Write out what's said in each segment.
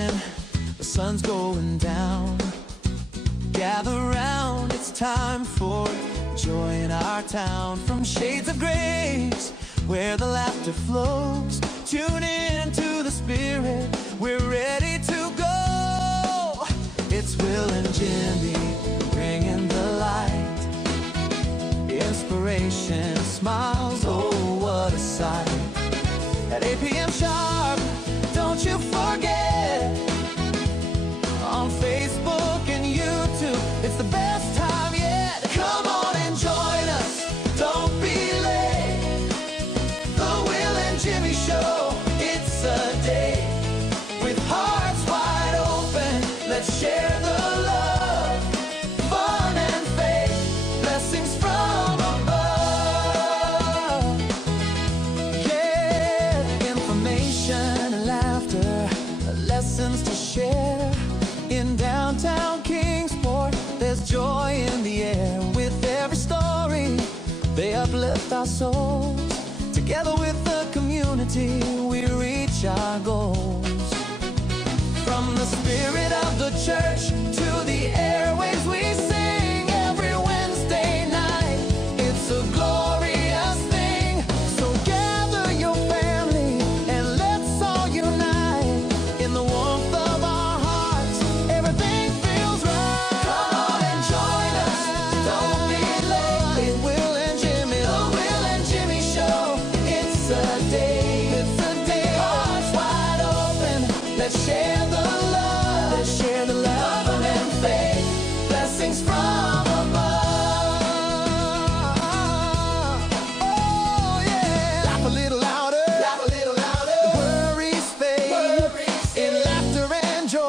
morning, the sun's going down. Gather round, it's time for joy in our town. From shades of grace, where the laughter flows, tune in to the Spirit, we're ready to go. It's Will and Jimmy, bringing the light, inspiration, smiles, oh what a sight. At 8 p.m. sharp, don't you forget, on Facebook and YouTube, it's the best time yet. Come on and join us, don't be late. The Will and Jimmy Show, it's a day. With hearts wide open, let's share the love, fun and faith, blessings from above. Yeah, information and laughter, lessons to share. In downtown Kingsport, there's joy in the air. With every story, they uplift our souls. Together with the community, we reach our goals. From the spirit of the church to the airways, we sing every Wednesday night. It's a glorious thing. So gather your family and let's all unite. In the warmth of our hearts, everything feels right. Come on and join us, don't be late. Will and Jimmy, the Will and Jimmy Show. It's a day, hearts wide open. Let's share the love, let's share the love and faith, blessings from above. Oh yeah, laugh a little louder, worries fade, in laughter and joy,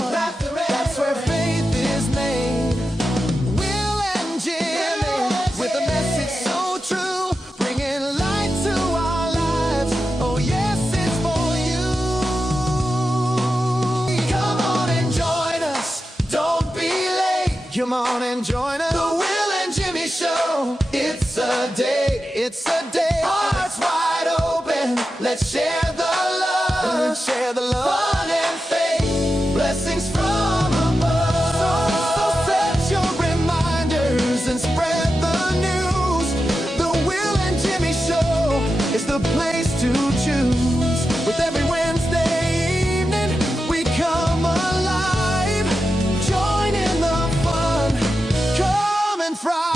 that's where faith is made. Will and Jimmy, with a message so true, bringing light to our lives. Oh yes, it's for you. Come on and join us, don't be late. Come on and join us, the Will and Jimmy Show. It's a day, hearts wide open. Let's share the love, fun and faith, blessings from above. So set your reminders and spread the news. The Will and Jimmy Show is the place to choose. With every Wednesday evening, we come alive. Join in the fun, come and fry.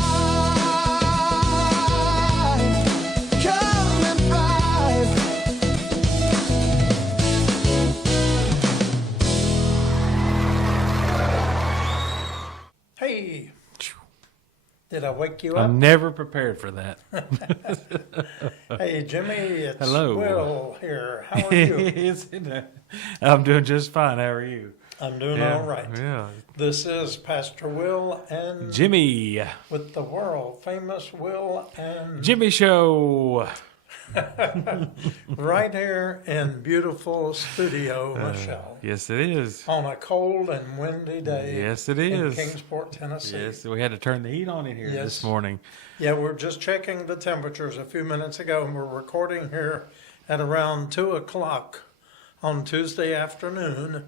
Come and fry. Hey, did I wake you up? I'm never prepared for that. Hey, Jimmy, it's Hello. Will here. How are you? I'm doing just fine. How are you? I'm doing all right. Yeah. This is Pastor Will and Jimmy. with the world famous Will and Jimmy Show. right here in beautiful studio, Michelle, Yes, it is. on a cold and windy day. Yes, it in is. Kingsport, Tennessee. Yes, we had to turn the heat on in here Yes. this morning. Yeah, we're just checking the temperatures a few minutes ago, and we're recording here at around 2 o'clock on Tuesday afternoon.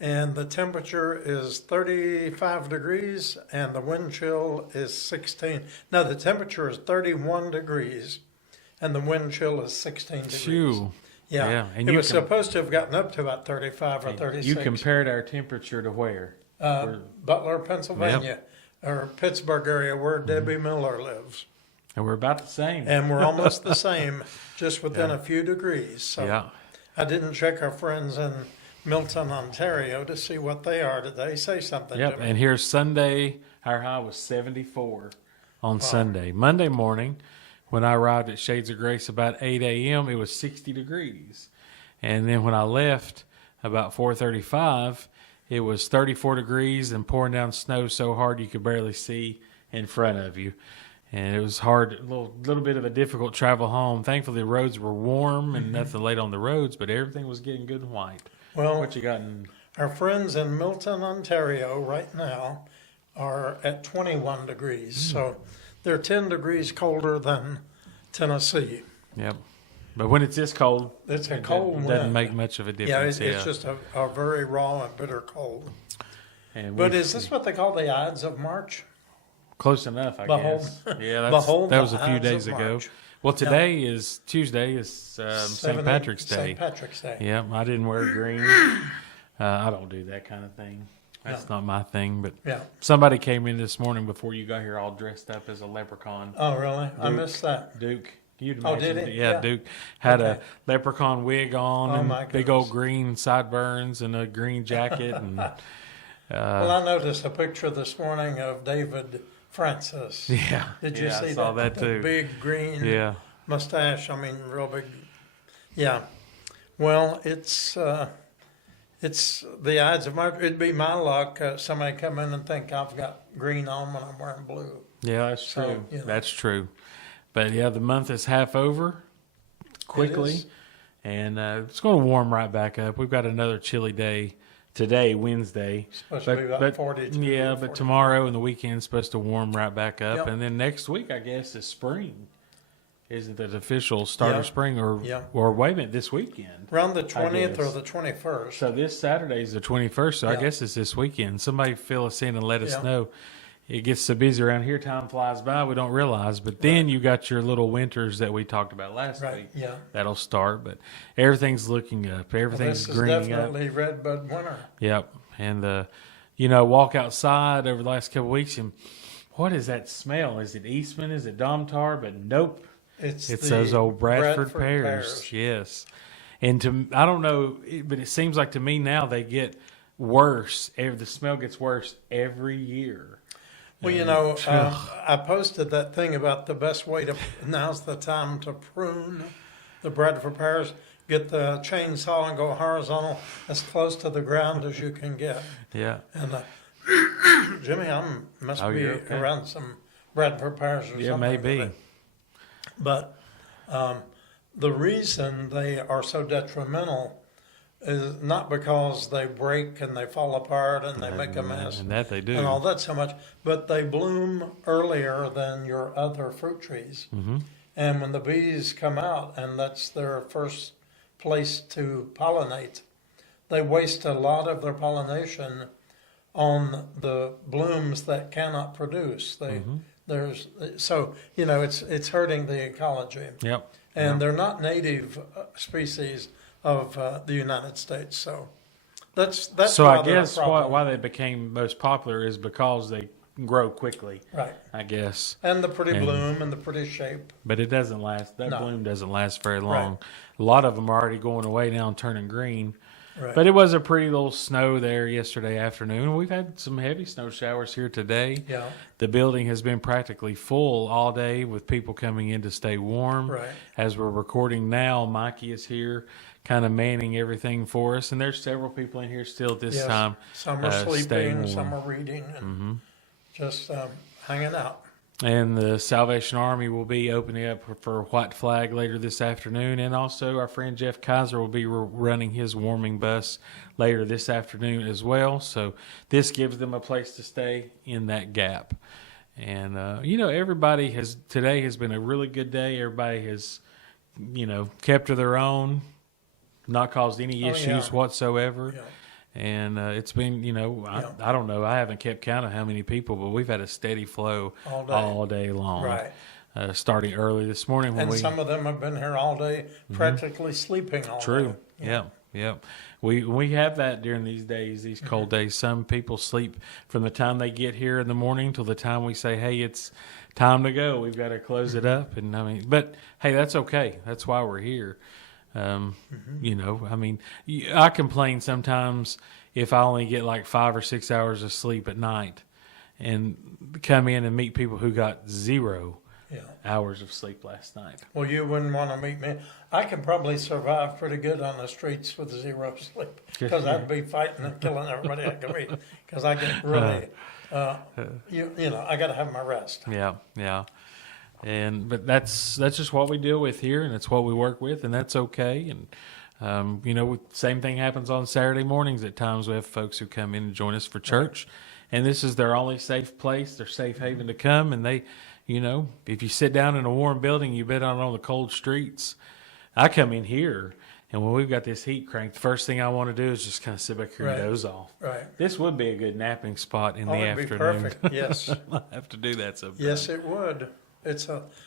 And the temperature is 35 degrees, and the wind chill is 16. No, the temperature is 31 degrees, and the wind chill is 16 degrees. Phew. Yeah, Yeah, and it you was com- supposed to have gotten up to about 35 or 36. You compared our temperature to where? Butler, Pennsylvania, or Pittsburgh area where Debbie Miller lives. And we're about the same. And we're almost the same, just within a few degrees. So Yeah. I didn't check our friends in Milton, Ontario to see what they are today. Say something, Yep. Jimmy. And here's Sunday. Our high was 74 on Sunday. Monday morning, when I arrived at Shades of Grace about 8 a.m., it was 60 degrees. And then when I left about 4:35, it was 34 degrees and pouring down snow so hard you could barely see in front of you. And it was hard, a little bit of a difficult travel home. Thankfully, the roads were warm and nothing late on the roads, but everything was getting good and white. Well, What you got in? our friends in Milton, Ontario right now are at 21 degrees. So they're 10 degrees colder than Tennessee. Yep. But when it's this cold, It's a it cold doesn't wind. make much of a Yeah, difference. it's just a very raw and bitter cold. And But we've- is this what they call the Ides of March? close enough? I Behold- guess. Yeah, behold that was a the few Ides of days ago. March. Well, today is Tuesday. Is St. 7, Patrick's Day. St. Patrick's Day. Yeah, I didn't wear green. I don't do that kind of thing. That's not my thing. But Yeah. somebody came in this morning before you got here, all dressed up as a leprechaun. Oh, really? I missed that. Duke. You'd Oh, imagine, did he? Yeah, Yeah. Duke had Okay. a leprechaun wig on Oh, and my big goodness. old green sideburns and a green jacket. And Well, I noticed a picture this morning of David Francis. yeah, Did you yeah, see I saw that The too. big green Yeah, mustache. I mean, real big. Yeah. Well, it's the Ides of March. It'd be my luck. Somebody come in and think I've got green on when I'm wearing blue. yeah, that's So, true. you know. That's true. But yeah, the month is half over quickly, is. and it's going to warm right back up. We've got another chilly day today, Wednesday. Supposed to be about 42. Yeah, but 40. tomorrow and the weekend's supposed to warm right back up, Yep. and then next week I guess is spring. Isn't it the official start Yeah. of spring, or Yeah. or wait a minute, this weekend? Around the 20th or guess. the 21st. So this Saturday is the 21st, so I Yeah. guess it's this weekend. Somebody fill us in and let us Yeah. know. It gets so busy around here, time flies by, we don't realize. But then you got your little winters that we talked about last Right, week. yeah. That'll start, but everything's looking up. Everything's This is greening up. definitely red bud winter. Yep. And, walk outside over the last couple of weeks and what is that smell? Is it Eastman? Is it Domtar? But nope. It's the those old Bradford pears. Yes. And I don't know, but it seems like to me now they get worse. The smell gets worse every year. Well, I posted that thing about the best way to, now's the time to prune the Bradford pears. Get the chainsaw and go horizontal as close to the ground as you can get. Yeah. And Jimmy, I must Oh, be you're okay. around some Bradford pears or Yeah, something. maybe. But the reason they are so detrimental is not because they break and they fall apart and they make a mess And that they do. and all that so much, but they bloom earlier than your other fruit trees. Mm-hmm. And when the bees come out and that's their first place to pollinate, they waste a lot of their pollination on the blooms that cannot produce. There's it's hurting the ecology, Yep. and they're not native species of the United States. So that's So why I they're a guess problem. why they became most popular is because they grow quickly, Right, I guess. and the pretty And- bloom and the pretty shape. But it doesn't last. That No. bloom doesn't last very long. A lot of them are already going away now and turning green. Right. But it was a pretty little snow there yesterday afternoon. We've had some heavy snow showers here today. Yeah. The building has been practically full all day with people coming in to stay warm. Right. As we're recording now, Mikey is here kind of manning everything for us. And there's several people in here still at this Yes. time. Some are staying sleeping, warm. some are reading, and just hanging out. And the Salvation Army will be opening up for White Flag later this afternoon. And also our friend Jeff Kaiser will be running his warming bus later this afternoon as well. So this gives them a place to stay in that gap. And, today has been a really good day. Everybody has, kept to their own, not caused any issues yeah. whatsoever. Yeah. And it's been, I don't know. I haven't kept count of how many people, but we've had a steady flow All day. long. Right. Starting early this morning when And we. some of them have been here all day, practically sleeping all True. day. Yep. We have that during these days, these cold days. Some people sleep from the time they get here in the morning till the time we say, "Hey, it's time to go. We've got to close it up." And but hey, that's okay. That's why we're here. I complain sometimes if I only get like 5 or 6 hours of sleep at night, and come in and meet people who got 0 Yeah. hours of sleep last night. Well, you wouldn't want to meet me. I can probably survive pretty good on the streets with 0 sleep because I'd be fighting and killing everybody I can meet because I get really, I got to have my rest. Yeah. But that's just what we deal with here, and it's what we work with, and that's okay. And same thing happens on Saturday mornings. At times we have folks who come in and join us for church, and this is their only safe place, their safe haven to come. And they, if you sit down in a warm building, you bet on the cold streets. I come in here, and when we've got this heat cranked, the first thing I want to do is just kind of sit back here and doze off. Right. This would be a good napping spot in the It'd afternoon. be perfect. Yes. I'll have to do that sometime. Yes, it would.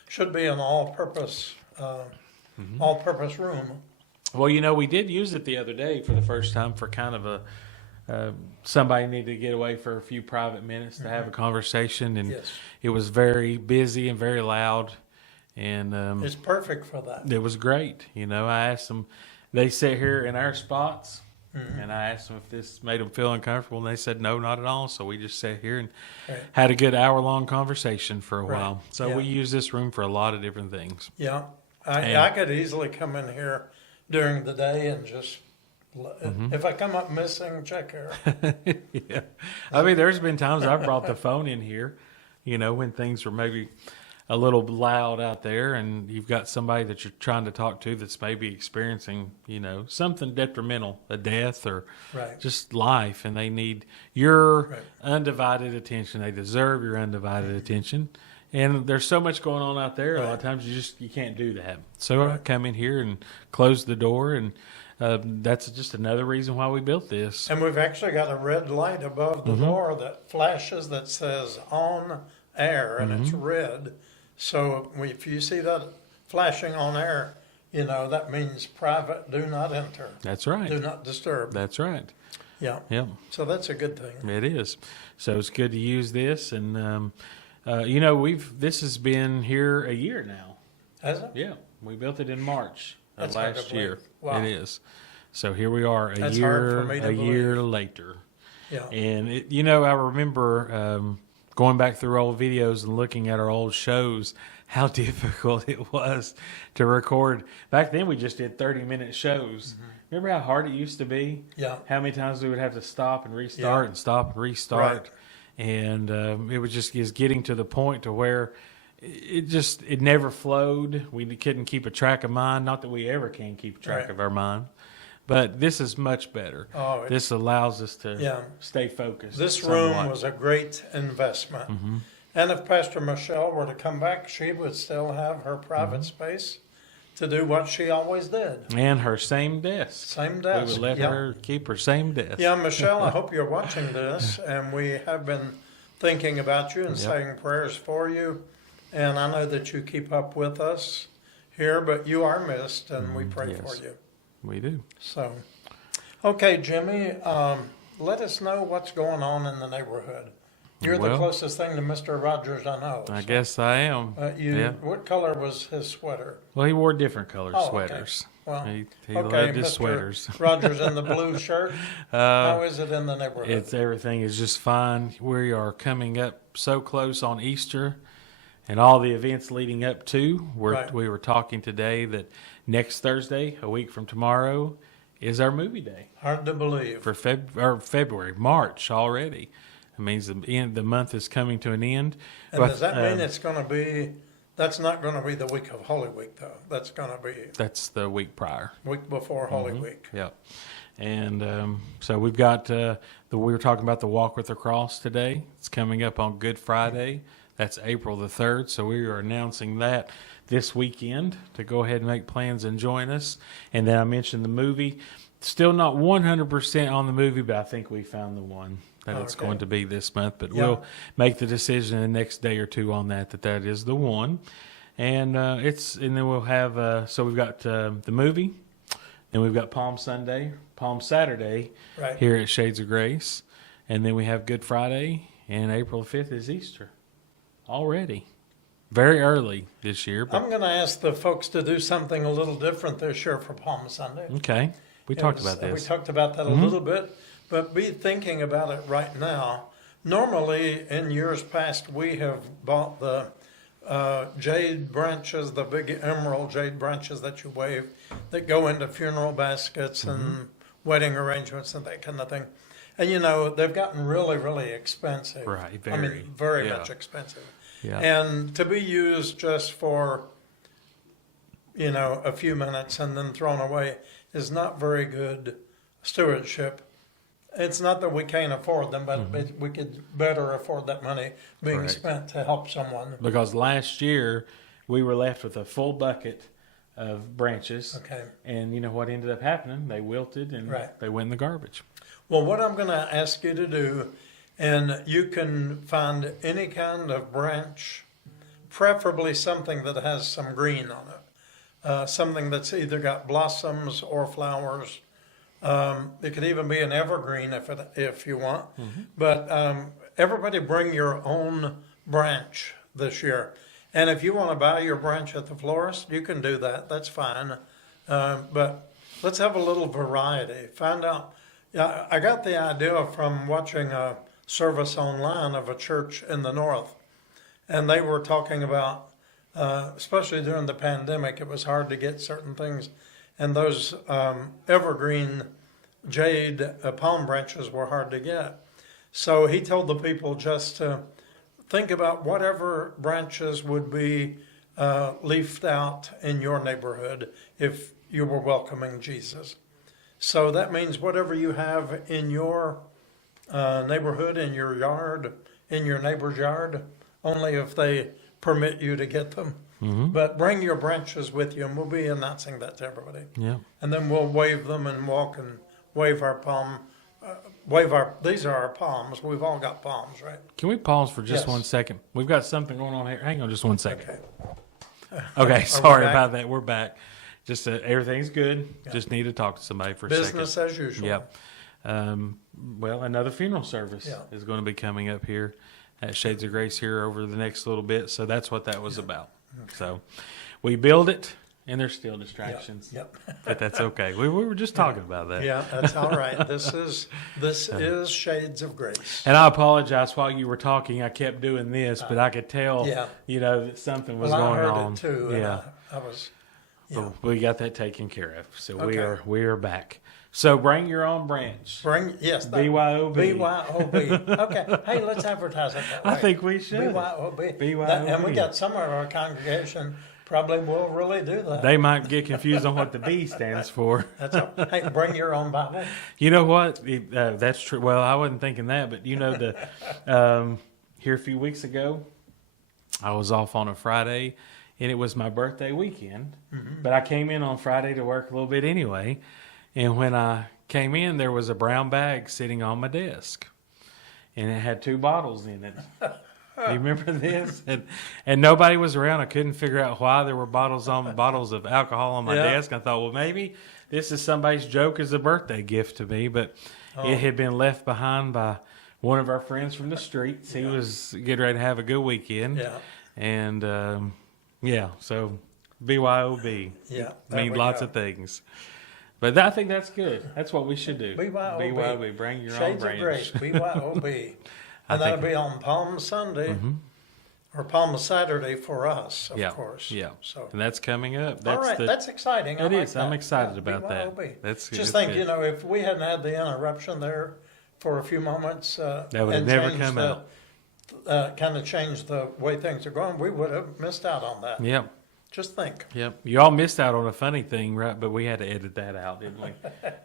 Should be an all-purpose room. Well, you know, we did use it the other day for the first time for kind of somebody needed to get away for a few private minutes to have a conversation, and Yes. it was very busy and very loud, and It's perfect for that. it was great. You know, I asked them, they sit here in our spots, and I asked them if this made them feel uncomfortable, and they said no, not at all. So we just sat here and Right. had a good hour-long conversation for a Right. while. So Yeah. we use this room for a lot of different things. Yeah, I could easily come in here during the day and just, if I come up missing, check here. Yeah. I mean, there's been times I've brought the phone in here, you know, when things were maybe a little loud out there and you've got somebody that you're trying to talk to that's maybe experiencing, you know, something detrimental, a death or Right. just life, and they need your Right. undivided attention. They deserve your undivided attention. And there's so much going on out there. A lot of times you can't do that. So I come in here and close the door, and that's just another reason why we built this. And we've actually got a red light above the door that flashes that says on air, and it's red. So if you see that flashing on air, you know, that means private, do not enter. That's right. Do not disturb. That's right. Yeah. Yep, So that's a good thing. it is. So it's good to use this, and you know, this has been here a year now. Has it? Yeah, we built it in March of That's hard to last year. believe. Wow. It is. So here we are, That's hard for me to year later. Yeah. And you know, I remember going back through old videos and looking at our old shows, how difficult it was to record. Back then, we just did 30-minute shows. Remember how hard it used to be? Yeah. How many times we would have to stop and restart and stop and restart. Right. And it was just getting to the point to where it never flowed. We couldn't keep a track of mine. Not that we ever can keep track Right. of our mind. But this is much better. Oh, this allows us to Yeah. stay focused. This room somewhat. was a great investment. And if Pastor Michelle were to come back, she would still have her private space to do what she always did. And her same desk. Same We desk. would let Yeah. her keep her same desk. Yeah, Michelle, I hope you're watching this, and we have been thinking about you and saying prayers for you. And I know that you keep up with us here, but you are missed, and we pray yes. for you. We do. So, okay, Jimmy, let us know what's going on in the neighborhood. You're the Well, closest thing to Mr. Rogers I know. I so. guess I am. Yeah. What color was his sweater? Well, he wore different colored Oh, okay. sweaters. Well, He okay, loved his Mr. sweaters. Rogers in the blue shirt. How is it in the neighborhood? Everything is just fine. We are coming up so close on Easter and all the events leading up to. Right. We were talking today that next Thursday, a week from tomorrow, is our movie day Hard to believe. for February, March already. It means the month is coming to an end. And But, does that mean it's going to be, that's not going to be the week of Holy Week, though? That's going to be That's the week prior. week before Holy Week. Yep. And so we've got we were talking about the Walk with the Cross today. It's coming up on Good Friday. That's April the 3rd. So we are announcing that this weekend to go ahead and make plans and join us. And then I mentioned the movie. Still not 100% on the movie, but I think we found the one that it's Okay. going to be this month. But Yeah. we'll make the decision in the next day or two on that is the one. And and then we'll have so we've got the movie. Then we've got Palm Saturday Right. here at Shades of Grace. And then we have Good Friday, and April 5th is Easter already. Very early this year. But I'm going to ask the folks to do something a little different this year for Palm Sunday. okay, we talked about We this. talked about that a little bit, but be thinking about it right now. Normally, in years past, we have bought the jade branches, the big emerald jade branches that you wave, that go into funeral baskets and wedding arrangements and that kind of thing. And you know, they've gotten really, really expensive. Right, I very, mean, very yeah. much expensive. Yeah. And to be used just for, you know, a few minutes and then thrown away is not very good stewardship. It's not that we can't afford them, but we could better afford that money being Correct. spent to help someone. Because last year we were left with a full bucket of branches. Okay. And you know what ended up happening? They wilted and Right. they went in the garbage. Well, what I'm going to ask you to do, and you can find any kind of branch, preferably something that has some green on it, something that's either got blossoms or flowers. It could even be an evergreen if you want. But everybody bring your own branch this year. And if you want to buy your branch at the florist, you can do that. That's fine. But let's have a little variety. Find out. Yeah, I got the idea from watching a service online of a church in the north. And they were talking about, especially during the pandemic, it was hard to get certain things. And those evergreen jade palm branches were hard to get. So he told the people just to think about whatever branches would be leafed out in your neighborhood if you were welcoming Jesus. So that means whatever you have in your neighborhood, in your yard, in your neighbor's yard, only if they permit you to get them. But bring your branches with you, and we'll be announcing that to everybody. Yeah. And then we'll wave them and walk and wave our palm. These are our palms. We've all got palms, right? Can we pause for just Yes. 1 second? We've got something going on here. Hang on just 1 second. Okay. Okay, sorry back? about that. We're back. Just everything's good. Just need to talk to somebody for a Business second. as usual. Yep. Well, another funeral service Yeah. is going to be coming up here at Shades of Grace here over the next little bit. So that's what that was about. So we build it, and there's still distractions. Yep. But that's okay. We were just talking about that. Yeah, that's all right. This is Shades of Grace. And I apologize while you were talking. I kept doing this, but I could tell, Yeah. that something was Well, I going heard on. it too. And Yeah. I was. But we got that taken care of. So Okay. we are back. So bring your own branch. Yes. BYOB. BYOB. Okay. Hey, let's advertise it that way. I think we should. BYOB. BYOB. And we got some of our congregation probably will really do that. They might get confused on what the B stands for. That's all. Hey, bring your own Bible. You know what? That's true. Well, I wasn't thinking that, but here a few weeks ago, I was off on a Friday, and it was my birthday weekend. But I came in on Friday to work a little bit anyway. And when I came in, there was a brown bag sitting on my desk, and it had 2 bottles in it. You remember this? And nobody was around. I couldn't figure out why there were bottles of alcohol on my desk. I thought, well, maybe this is somebody's joke as a birthday gift to me. But it had been left behind by one of our friends from the streets. He was getting ready to have a good weekend. Yeah. And so BYOB. Yeah. Mean lots of things. But I think that's good. That's what we should do. BYOB. Bring your own Shades of branch. Grace. BYOB. And that'll be on Palm Sunday or Palm Saturday for us, of course. Yeah. So. And that's coming up. All right, that's exciting. It is. I'm excited about BYOB. that. That's Just it's think, good. if we hadn't had the interruption there for a few moments, That would have never come out. Kind of changed the way things are going, we would have missed out on that. Yep. Just think. Yep. You all missed out on a funny thing, right? But we had to edit that out, didn't we?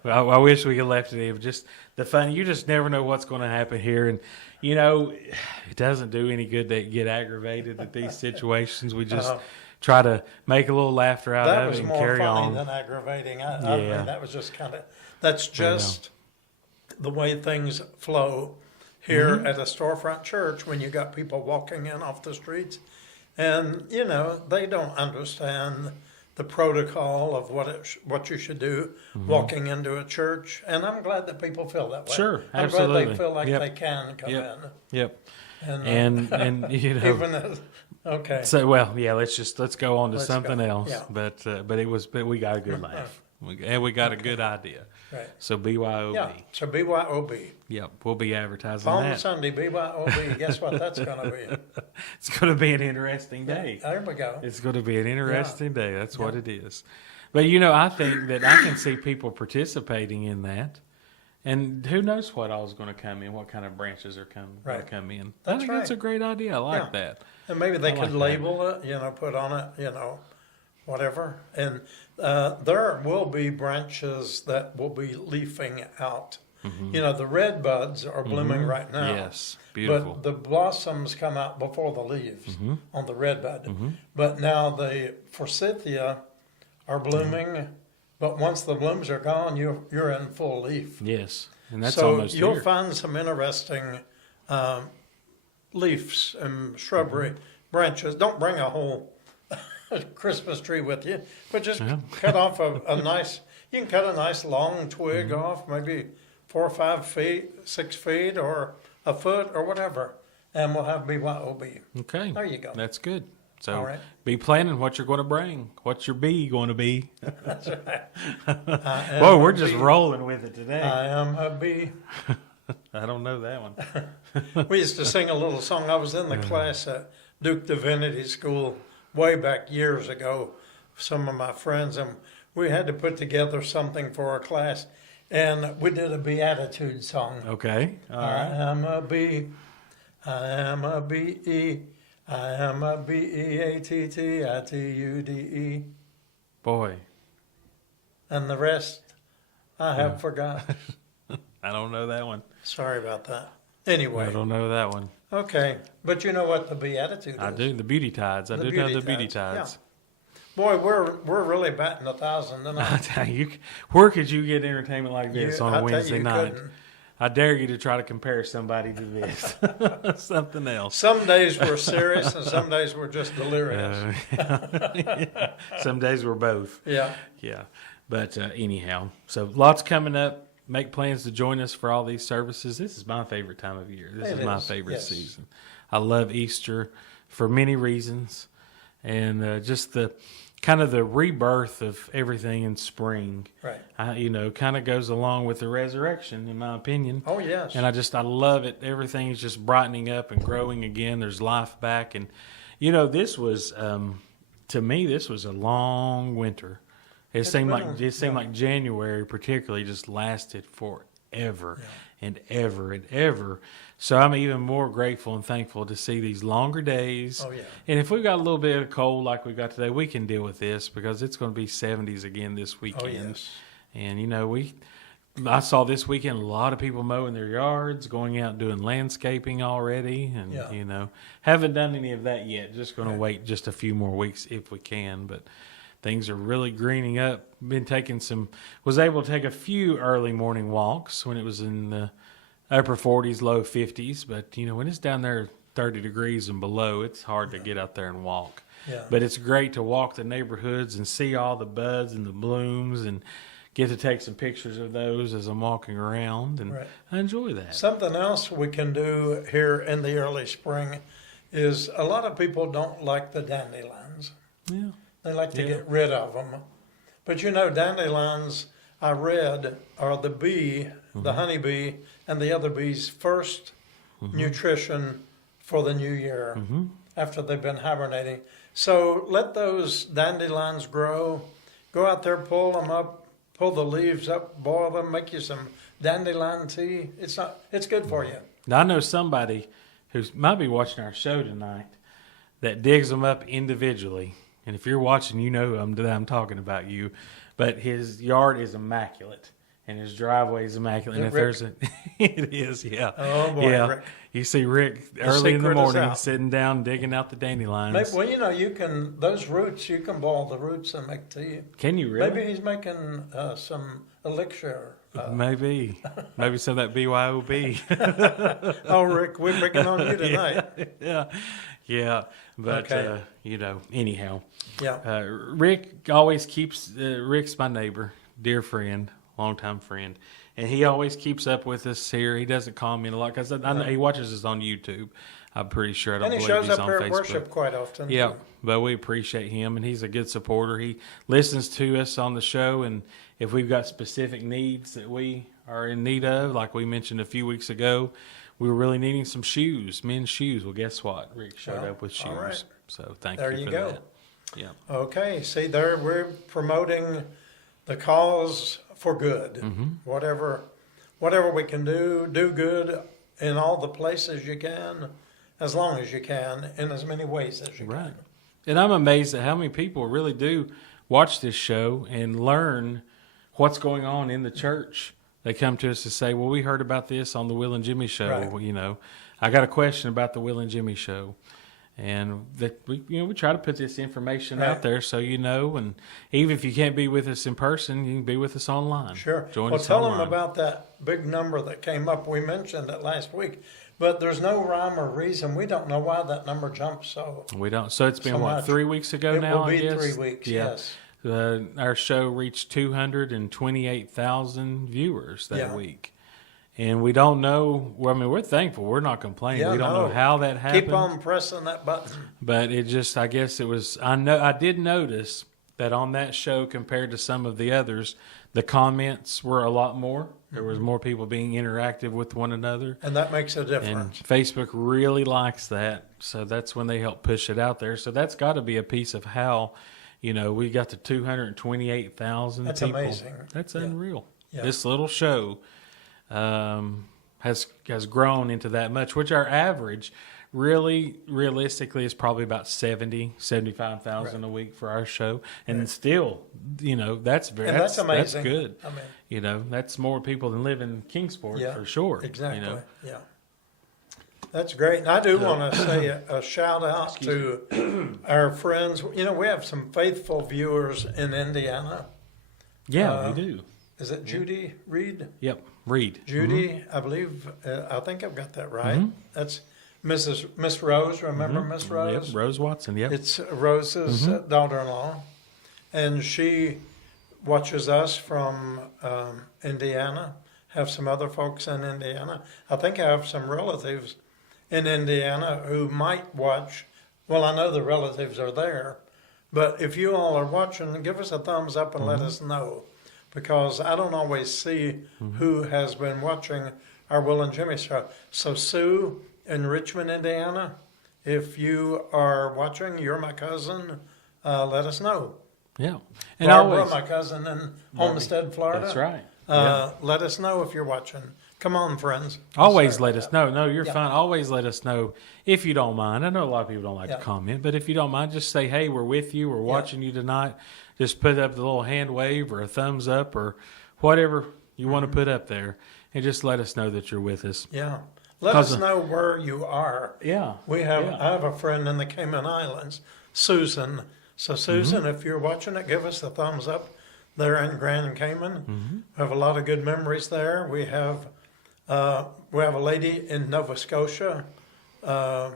Well, I wish we could left it in. Just the fun. You just never know what's going to happen here. And, it doesn't do any good to get aggravated at these situations. We just try to make a little laughter out That of was it and more carry funny on. than aggravating. I mean, that was just that's just the way things flow here at a storefront church when you got people walking in off the streets. And, they don't understand the protocol of what you should do walking into a church. And I'm glad that people feel that way. Sure, I'm absolutely. glad they feel like they can come in. Yep. And even as, okay. So let's go on to something else. Yeah. But we got a good laugh. We got a good idea. Right. So BYOB. Yeah. So BYOB. Yep. We'll be advertising Palm that. Sunday, BYOB. Guess what that's going to be? It's going to be an interesting day. There we go. It's going to be an interesting day. That's what it is. But I think that I can see people participating in that. And who knows what all is going to come in, what kind of branches are going to come in. I think that's a great idea. I like that. And maybe they could like label it, put on it, whatever. And there will be branches that will be leafing out. The red buds are blooming right now. Yes, beautiful. But the blossoms come out before the leaves on the red bud. But now the forsythia are blooming, but once the blooms are gone, you're in full leaf. Yes, and that's So almost you'll here. find some interesting leaves and shrubbery branches. Don't bring a whole Christmas tree with you, but just cut off a nice. You can cut a nice long twig off, maybe 4 or 5 feet, 6 feet, or a foot, or whatever, and we'll have BYOB. Okay, There you go. That's good. So All right. be planning what you're going to bring. What's your bee going to be? That's right. Whoa, we're just rolling with it today. I am a bee. I don't know that one. We used to sing a little song. I was in the class at Duke Divinity School way back years ago, some of my friends, and we had to put together something for our class, and we did a Beatitude song. Okay. All I right. am a bee, I am a B-E, I am a B-E-A-T-T-I-T-U-D-E, Boy, and the rest I have forgot. I don't know that one. Sorry about that. I Anyway, don't know that one. okay, but you know what the Beatitude is. I do. The beauty tides. I The do know beauty the beauty tides, tides. Boy, we're really batting 1,000 I tonight. tell you, where could you get entertainment like this on a I tell you, Wednesday you night? couldn't. I dare you to try to compare somebody to this. Something else. Some days we're serious and some days we're just delirious. Yeah. Some days we're both. Yeah. Yeah. But anyhow, so lots coming up. Make plans to join us for all these services. This is my favorite time of year. This It is my is, favorite yes. season. I love Easter for many reasons. And just the kind of the rebirth of everything in spring. Right. Kind of goes along with the resurrection, in my opinion. Oh, yes. And I love it. Everything's just brightening up and growing again. There's life back. And, this was, to me, this was a long winter. It seemed like January particularly just lasted forever and ever and ever. So I'm even more grateful and thankful to see these longer days. Oh, yeah. And if we've got a little bit of cold like we got today, we can deal with this because it's going to be 70s again this weekend. Oh, yes. And, I saw this weekend a lot of people mowing their yards, going out doing landscaping already. And, haven't done any of that yet. Just going to wait just a few more weeks if we can. But things are really greening up. Was able to take a few early morning walks when it was in the upper 40s, low 50s. But, when it's down there 30 degrees and below, it's hard to get out there and walk. Yeah. But it's great to walk the neighborhoods and see all the buds and the blooms and get to take some pictures of those as I'm walking around. And Right. I enjoy that. Something else we can do here in the early spring is a lot of people don't like the dandelions. Yeah. They like to get rid of them. But dandelions, I read, are the bee, the honeybee, and the other bees' first nutrition for the new year after they've been hibernating. So let those dandelions grow. Go out there, pull them up, pull the leaves up, boil them, make you some dandelion tea. It's good for you. Now, I know somebody who might be watching our show tonight that digs them up individually. And if you're watching, you know that I'm talking about you. But his yard is immaculate, and his driveway is immaculate. And if Rick? there's it is, yeah. Oh, boy, yeah. Rick. You see Rick early in the secret is morning out. sitting down digging out the dandelions. Maybe, well, you can, those roots, you can boil the roots and make tea. Can you really? Maybe he's making some elixir. Maybe some of that BYOB. Oh, Rick, we're picking on you tonight. yeah. But Okay. anyhow. Yeah. Rick always keeps. Rick's my neighbor, dear friend, longtime friend, and he always keeps up with us here. He doesn't comment a lot because I know he watches us on YouTube. I'm pretty sure. I don't And he believe shows he's up on here Facebook. at worship quite often. Yeah, but we appreciate him, and he's a good supporter. He listens to us on the show, and if we've got specific needs that we are in need of, like we mentioned a few weeks ago, we were really needing some shoes, men's shoes. Well, guess what? Rick showed Well, up with shoes. all right. So thank There you you for go. that. Yeah. Okay. See, there we're promoting the cause for good. Mm-hmm. Whatever we can do good in all the places you can, as long as you can, in as many ways as you Right. can. And I'm amazed at how many people really do watch this show and learn what's going on in the church. They come to us to say, well, we heard about this on the Will and Jimmy show. Right. Well, I got a question about the Will and Jimmy show. And that we try to put this information out there so you know, and even if you can't be with us in person, you can be with us online. Sure. Join well, us tell online. them about that big number that came up. We mentioned it last week, but there's no rhyme or reason. We don't know why that number jumped so. We don't. So it's been so what, much. 3 weeks ago It now? will be I guess 3 weeks. Yeah. Yes. Our show reached 228,000 viewers that week. And we don't know. Well, I mean, we're thankful. We're not complaining. Yeah, we don't know how that happened. Keep on pressing that button. But it just, I guess it was. I did notice that on that show compared to some of the others, the comments were a lot more. There was more people being interactive with one another. And that makes a And difference. Facebook really likes that. So that's when they help push it out there. So that's got to be a piece of how, we got to 228,000 That's people. amazing. That's Yeah. unreal. Yeah. This little show has grown into that much, which our average realistically is probably about 75,000 a week for our show. And still, that's very, And that's amazing. That's good. I mean, that's more people than live in Kingsport for sure. Exactly. Yeah. That's great. And I do want to say a shout out to our friends. We have some faithful viewers in Indiana. Yeah, we do. Is it Judy Reed? Yep, Reed. Judy, I believe, I think I've got that right. That's Miss Rose. Remember Miss Rose? Yep, Rose Watson, yep. It's Rose's daughter-in-law. And she watches us from Indiana. Have some other folks in Indiana. I think I have some relatives in Indiana who might watch. Well, I know the relatives are there. But if you all are watching, give us a thumbs up and let us know. Because I don't always see who has been watching our Will and Jimmy show. So Sue in Richmond, Indiana, if you are watching, you're my cousin, let us know. Yeah. And Barbara, always, my cousin in Homestead, Florida. That's right. Let us know if you're watching. Come on, friends. Always Sorry let about us that. know. No, you're fine. Always let us know if you don't mind. I know a lot of people don't like to comment, but if you don't mind, just say, hey, we're with you. We're watching you tonight. Just put up the little hand wave or a thumbs up or whatever you want to put up there. And just let us know that you're with us. Yeah. Let us know where you are. Yeah. I have a friend in the Cayman Islands, Susan. So Susan, if you're watching it, give us a thumbs up there in Grand Cayman. We have a lot of good memories there. We have a lady in Nova Scotia. I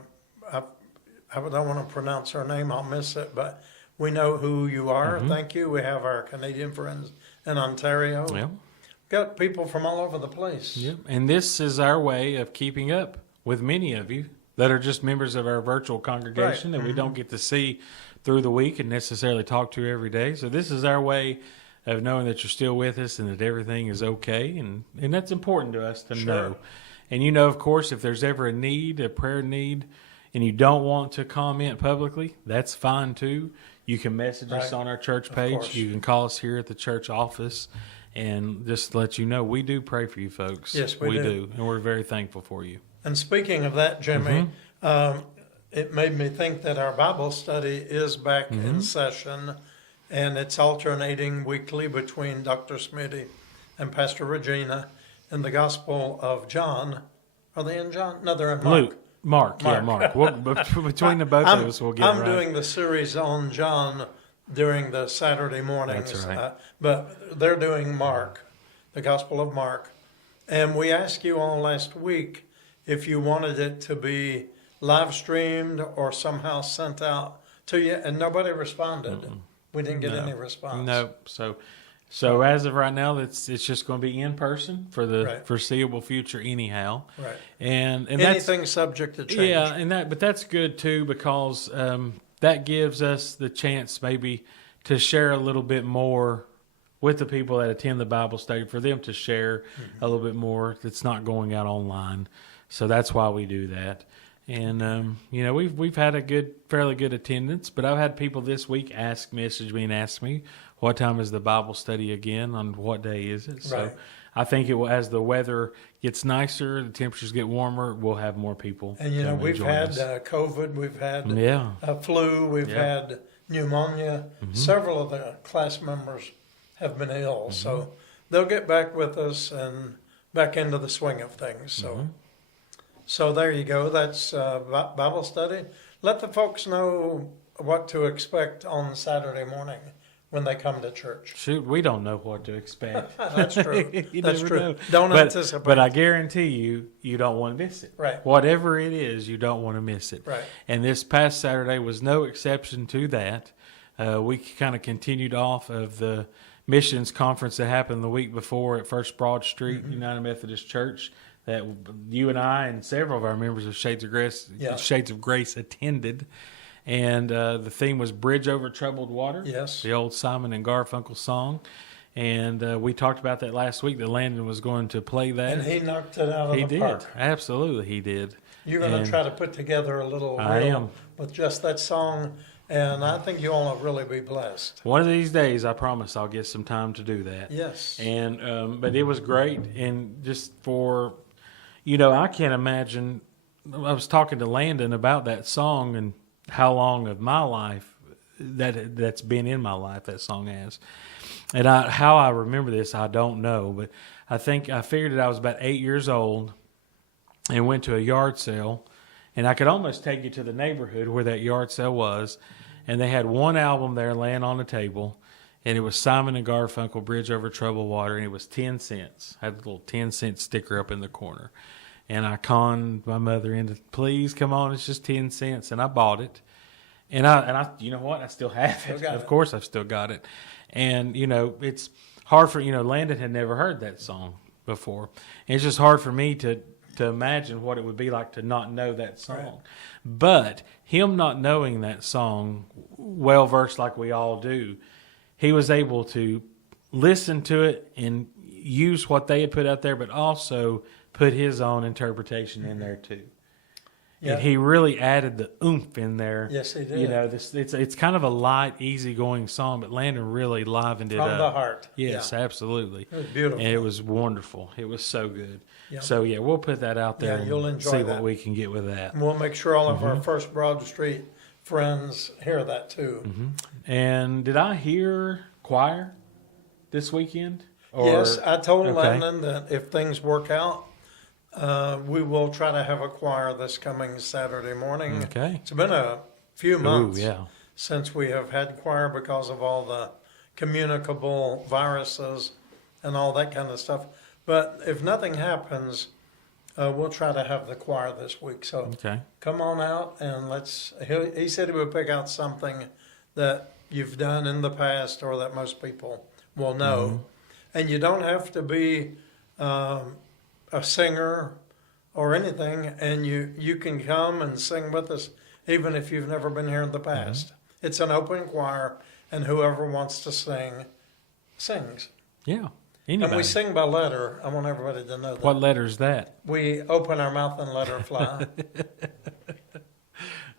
don't want to pronounce her name. I'll miss it, but we know who you are. Thank you. We have our Canadian friends in Ontario. Yeah. Got people from all over the place. Yep. And this is our way of keeping up with many of you that are just members of our virtual congregation that we don't get to see through the week and necessarily talk to every day. So this is our way of knowing that you're still with us and that everything is okay. And that's important to us to know. And of course, if there's ever a need, a prayer need, and you don't want to comment publicly, that's fine too. You can message us on our church page. You can call us here at the church office and just let you know we do pray for you folks. Yes, we do. And we're very thankful for you. And speaking of that, Jimmy, it made me think that our Bible study is back in session, and it's alternating weekly between Dr. Smitty and Pastor Regina in the Gospel of John. Are they in John? No, they're in Mark. Luke. Mark. Between the both of us, we'll get it right. I'm doing the series on John during the Saturday mornings. That's right. But they're doing Mark, the Gospel of Mark. And we asked you all last week if you wanted it to be live streamed or somehow sent out to you, and nobody responded. We didn't get any response. No. So as of right now, it's just going to be in person for the foreseeable future, anyhow. Right. And anything subject to change. Yeah, but that's good too because that gives us the chance maybe to share a little bit more with the people that attend the Bible study, for them to share a little bit more that's not going out online. So that's why we do that. And we've had a fairly good attendance, but I've had people this week message me and ask me, what time is the Bible study again? On what day is it? So I think it will, as the weather gets nicer, the temperatures get warmer, we'll have more people. And we've had COVID, we've had flu, we've had pneumonia. Several of the class members have been ill, so they'll get back with us and back into the swing of things. So there you go. That's Bible study. let the folks know what to expect on Saturday morning when they come to church. Shoot, we don't know what to expect. That's true. You That's never true. know. Don't anticipate. But I guarantee you don't want to miss it. Right. Whatever it is, you don't want to miss it. Right. And this past Saturday was no exception to that. We kind of continued off of the missions conference that happened the week before at First Broad Street United Methodist Church that you and I and several of our members of Shades of Grace attended. And the theme was Bridge Over Troubled Water. Yes. The old Simon and Garfunkel song. And we talked about that last week, that Landon was going to play that. And he knocked it out of He the park. did. Absolutely, he did. You're going And to try to put together a little I reel am. with just that song, and I think you all will really be blessed. One of these days, I promise I'll get some time to do that. Yes. And but it was great. And just for, I can't imagine. I was talking to Landon about that song and how long of my life that's been in my life that song has. And how I remember this, I don't know. But I figured that I was about 8 years old and went to a yard sale. And I could almost take you to the neighborhood where that yard sale was. And they had one album there laying on the table. And it was Simon and Garfunkel, Bridge Over Troubled Water. And it was 10 cents. I had a little 10-cent sticker up in the corner. And I conned my mother into, please, come on, it's just 10 cents. And I bought it. And I you know what? I still have it. Of course, I've still got it. And, it's hard for, Landon had never heard that song before. And it's just hard for me to imagine what it would be like to not know that song. Right. But him not knowing that song, well-versed like we all do, he was able to listen to it and use what they had put out there, but also put his own interpretation in there too. Yeah. And he really added the oomph in there. Yes, he did. It's kind of a light, easygoing song, but Landon really livened it up. From the heart. Yes, absolutely. It was beautiful. And it was wonderful. It was so good. Yeah. So, we'll put that out there and you'll enjoy see that. what we can get with that. And we'll make sure all of our First Broad Street friends hear that too. Mm-hmm. And did I hear choir this weekend? Yes, I told Landon that if things work out, we will try to have a choir this coming Saturday morning. Okay. It's been a few months yeah. since we have had choir because of all the communicable viruses and all that kind of stuff. But if nothing happens, we'll try to have the choir this week. So come on out and he said he would pick out something that you've done in the past or that most people will know. Mm-hmm. And you don't have to be a singer or anything, and you can come and sing with us even if you've never been here in the past. Mm-hmm. It's an open choir, and whoever wants to sing, sings. Yeah, anybody. And we sing by letter. I want everybody to know that. What letter is that? We open our mouth and let her fly.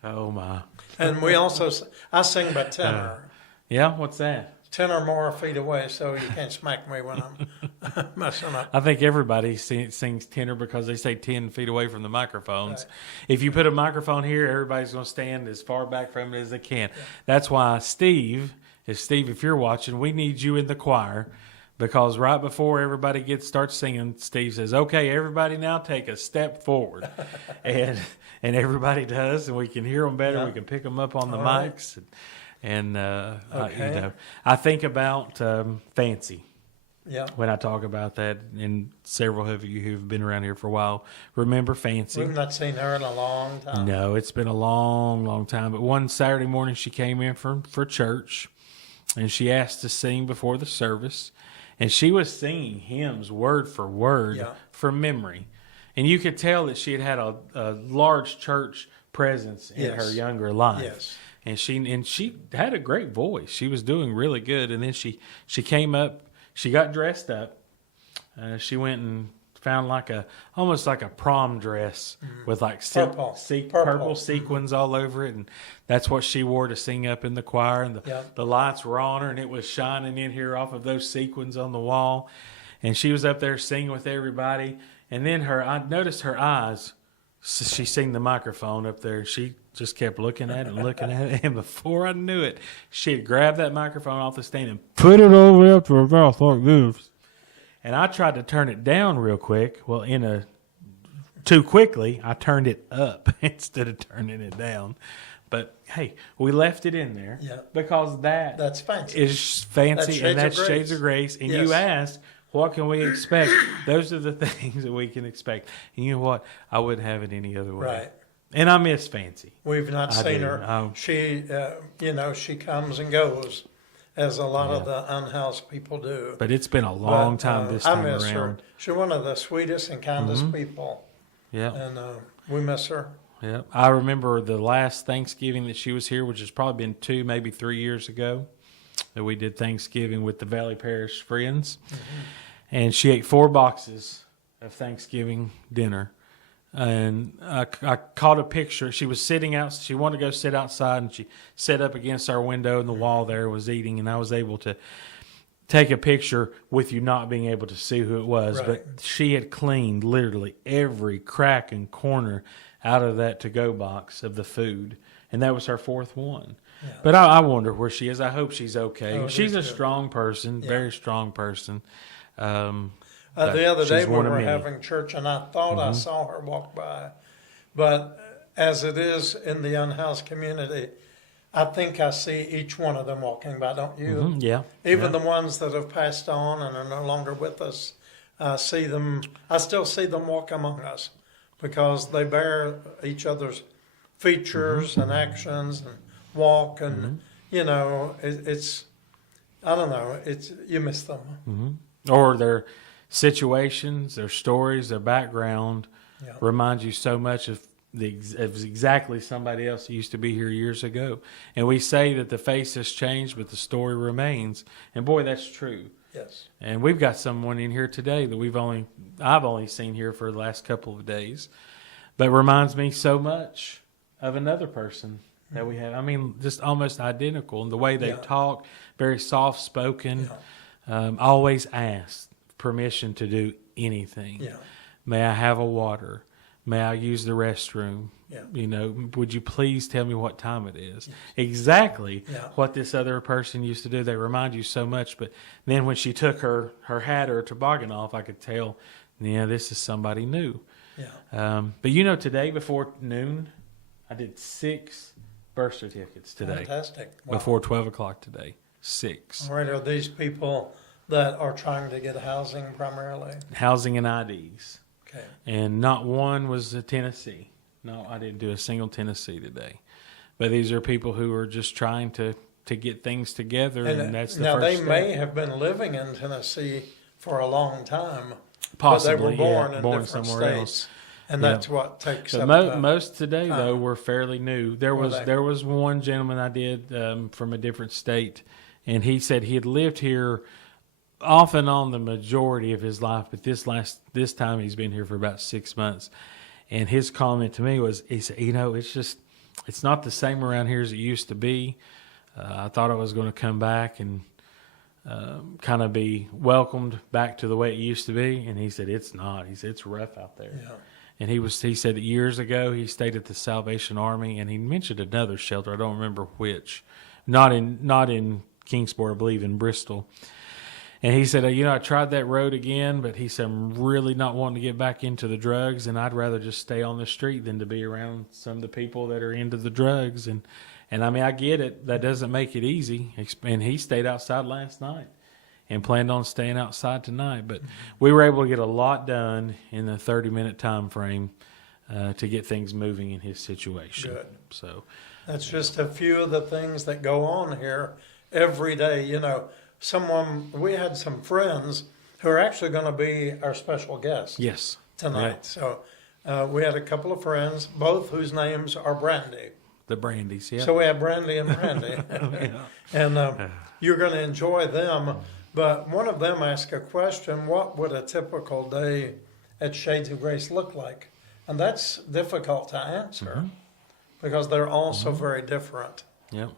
Oh, my. And we also, I sing by tenor. Yeah, what's that? 10 or more feet away, so you can't smack me when I'm messing up. I think everybody sings tenor because they say 10 feet away from the microphones. Right. If you put a microphone here, everybody's going to stand as far back from it as they can. Yeah. That's why Steve, if you're watching, we need you in the choir, because right before everybody starts singing, Steve says, okay, everybody now take a step forward. and everybody does, and we can hear them better. Yeah. We can pick them up on the mics. Right. And, I think about Fancy when I talk about that, and several of you who've been around here for a while remember Fancy. We've not seen her in a long time. No, it's been a long, long time. But one Saturday morning she came in for church, and she asked to sing before the service. And she was singing hymns word for word from memory. And you could tell that she had a large church presence in her younger life. Yes. And she had a great voice. She was doing really good. And then she came up. She got dressed up. She went and found almost like a prom dress with like purple sequins all over it. And that's what she wore to sing up in the choir. And the lights were on her, and it was shining in here off of those sequins on the wall. And she was up there singing with everybody. And then I noticed her eyes. She seen the microphone up there. She just kept looking at it and looking at it. And before I knew it, she had grabbed that microphone off the stand and put it over up to her mouth like this. And I tried to turn it down real quick. Well, too quickly, I turned it up instead of turning it down. But hey, we left it in there because that's fancy. is fancy, and that's Shades of Grace. And you asked, what can we expect? Those are the things that we can expect. And you know what? I wouldn't have it any other way. Right. And I miss Fancy. We've not seen her. She, she comes and goes, as a lot of the unhoused people do. But it's been a long time this time I miss around. her. She's one of the sweetest and kindest people. Yeah. And we miss her. Yeah. I remember the last Thanksgiving that she was here, which has probably been 2, maybe 3 years ago, that we did Thanksgiving with the Valley Parish friends. And she ate 4 boxes of Thanksgiving dinner. And I caught a picture. She was sitting out. She wanted to go sit outside, and she sat up against our window, and the wall there was eating. And I was able to take a picture with you not being able to see who it was. Right. But she had cleaned literally every crack and corner out of that to-go box of the food. And that was her 4th one. Yeah. But I wonder where she is. I hope she's okay. Oh, she's a strong person, very strong person. The other day we were having church, and I thought I saw her walk by. But as it is in the unhoused community, I think I see each one of them walking by, don't you? Yeah. Even the ones that have passed on and are no longer with us, I still see them walk among us because they bear each other's features and actions and walk. And, it's, I don't know, you miss them. Or their situations, their stories, their background reminds you so much of exactly somebody else that used to be here years ago. And we say that the face has changed, but the story remains. And boy, that's true. Yes. And we've got someone in here today that I've only seen here for the last couple of days, but reminds me so much of another person that we have. I mean, just almost identical in the way they talk, very soft spoken. Always ask permission to do anything. Yeah. May I have a water? May I use the restroom? Yeah. Would you please tell me what time it is? Yes. Exactly what this other person used to do. They remind you so much. But then when she took her hat or her toboggan off, I could tell, this is somebody new. Yeah. But today before noon, I did 6 birth certificates today. Fantastic. Wow. Before 12 o'clock today. 6. All right. Are these people that are trying to get housing primarily? Housing and IDs. Okay. And not one was a Tennessee. No, I didn't do a single Tennessee today. But these are people who are just trying to get things together, and that's the first step. Now, they may have been living in Tennessee for a long time. Possibly, but they were born in different somewhere states. Else. And that's what takes up most today, though, were fairly new. There was one gentleman I did from a different state, and he said he had lived here off and on the majority of his life, but this time he's been here for about 6 months. And his comment to me was, he said, it's not the same around here as it used to be. I thought I was going to come back and kind of be welcomed back to the way it used to be. And he said, it's not. He said, it's rough out there. Yeah. And he said that years ago he stayed at the Salvation Army, and he mentioned another shelter. I don't remember which. Not in Kingsport, I believe in Bristol. And he said, I tried that road again, but he said, I'm really not wanting to get back into the drugs, and I'd rather just stay on the street than to be around some of the people that are into the drugs. And I mean, I get it. That doesn't make it easy. And he stayed outside last night and planned on staying outside tonight. But we were able to get a lot done in the 30-minute time frame to get things moving in his situation. Good. So that's just a few of the things that go on here every day. We had some friends who are actually going to be our special guests tonight. Right. So we had a couple of friends, both whose names are Brandy. The Brandys, yeah. So we have Brandy and Brandy. And you're going to enjoy them. But one of them asked a question, what would a typical day at Shades of Grace look like? And that's difficult to answer because they're all so very different. Yep.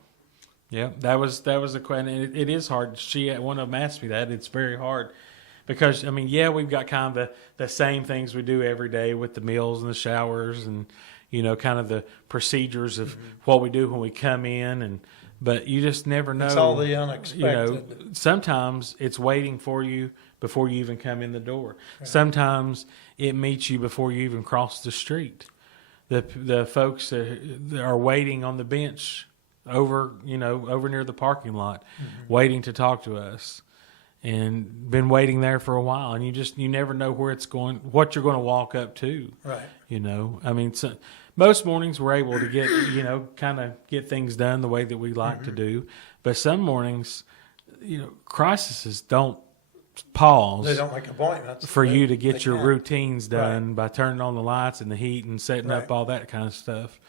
Yeah, that was a question. It is hard. One of them asked me that. It's very hard because, we've got kind of the same things we do every day with the meals and the showers and, kind of the procedures of what we do when we come in. But you just never know. It's all the unexpected. Sometimes it's waiting for you before you even come in the door. Right. Sometimes it meets you before you even cross the street. the folks that are waiting on the bench over near the parking lot, waiting to talk to us, and been waiting there for a while. And you never know where it's going, what you're going to walk up to. Right. I mean, most mornings we're able to get, kind of get things done the way that we like to do. But some mornings, crises don't pause. They don't make appointments for you to get your can't. routines done by turning on the lights and the heat and setting up all that kind of stuff.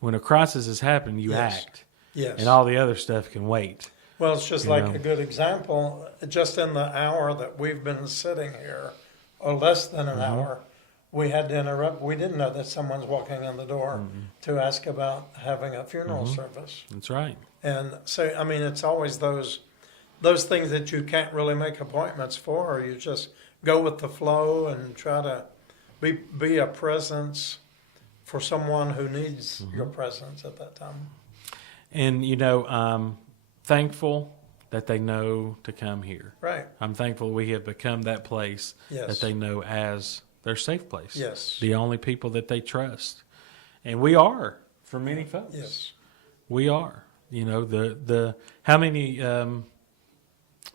When a crisis has happened, you act. Yes. And all the other stuff can wait. Well, it's just like a good example. Just in the hour that we've been sitting here, or less than an hour, we had to interrupt. We didn't know that someone's walking in the door to ask about having a funeral service. That's right. And so, I mean, it's always those things that you can't really make appointments for, or you just go with the flow and try to be a presence for someone who needs your presence at that time. And, I'm thankful that they know to come here. Right. I'm thankful we have become that place that they know as their safe place. Yes. The only people that they trust. And we are for many folks. Yes. We are. How many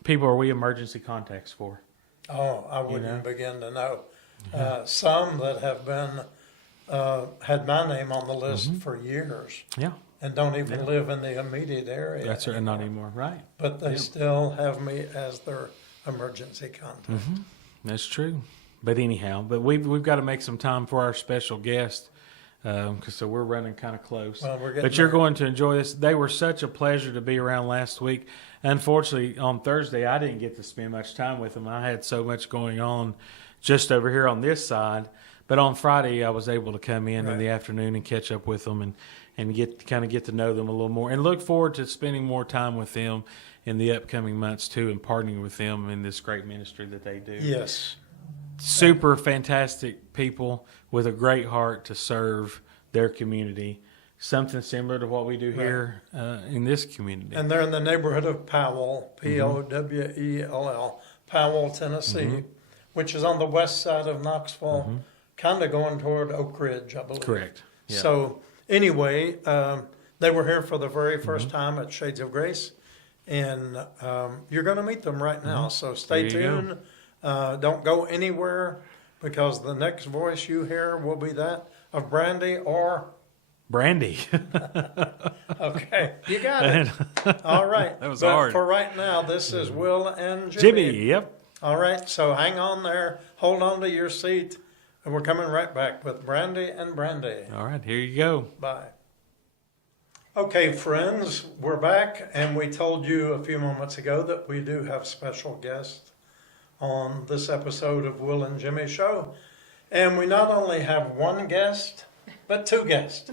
people are we emergency contacts for? Oh, I wouldn't begin to know. Some that have been, had my name on the list for years. Yeah. And don't even live in the immediate area. That's right, not anymore, right. But they still have me as their emergency contact. That's true. But anyhow, we've got to make some time for our special guest, so we're running kind of close. Well, but you're going to enjoy this. They were such a pleasure to be around last week. Unfortunately, on Thursday, I didn't get to spend much time with them. I had so much going on just over here on this side. But on Friday, I was able to come in the afternoon and catch up with them and get to know them a little more, and look forward to spending more time with them in the upcoming months too, and partnering with them in this great ministry that they do. Yes. Super fantastic people with a great heart to serve their community. Something similar to what we do here in this community. And they're in the neighborhood of Powell, Powell, Powell, Tennessee, which is on the west side of Knoxville, kind of going toward Oak Ridge, I believe. Correct. Yeah. So anyway, they were here for the very first time at Shades of Grace, and you're going to meet them right now. So stay tuned. Don't go anywhere, because the next voice you hear will be that of Brandy or... Brandy. Okay, you got it. All right. That was but hard. For right now, this is Will and Jimmy. Jimmy, yep. All right, so hang on there. Hold on to your seat. And we're coming right back with Brandy and Brandy. All right, here you go. Bye. Okay, friends, we're back, and we told you a few moments ago that we do have special guests on this episode of Will and Jimmy Show. And we not only have one guest, but two guests.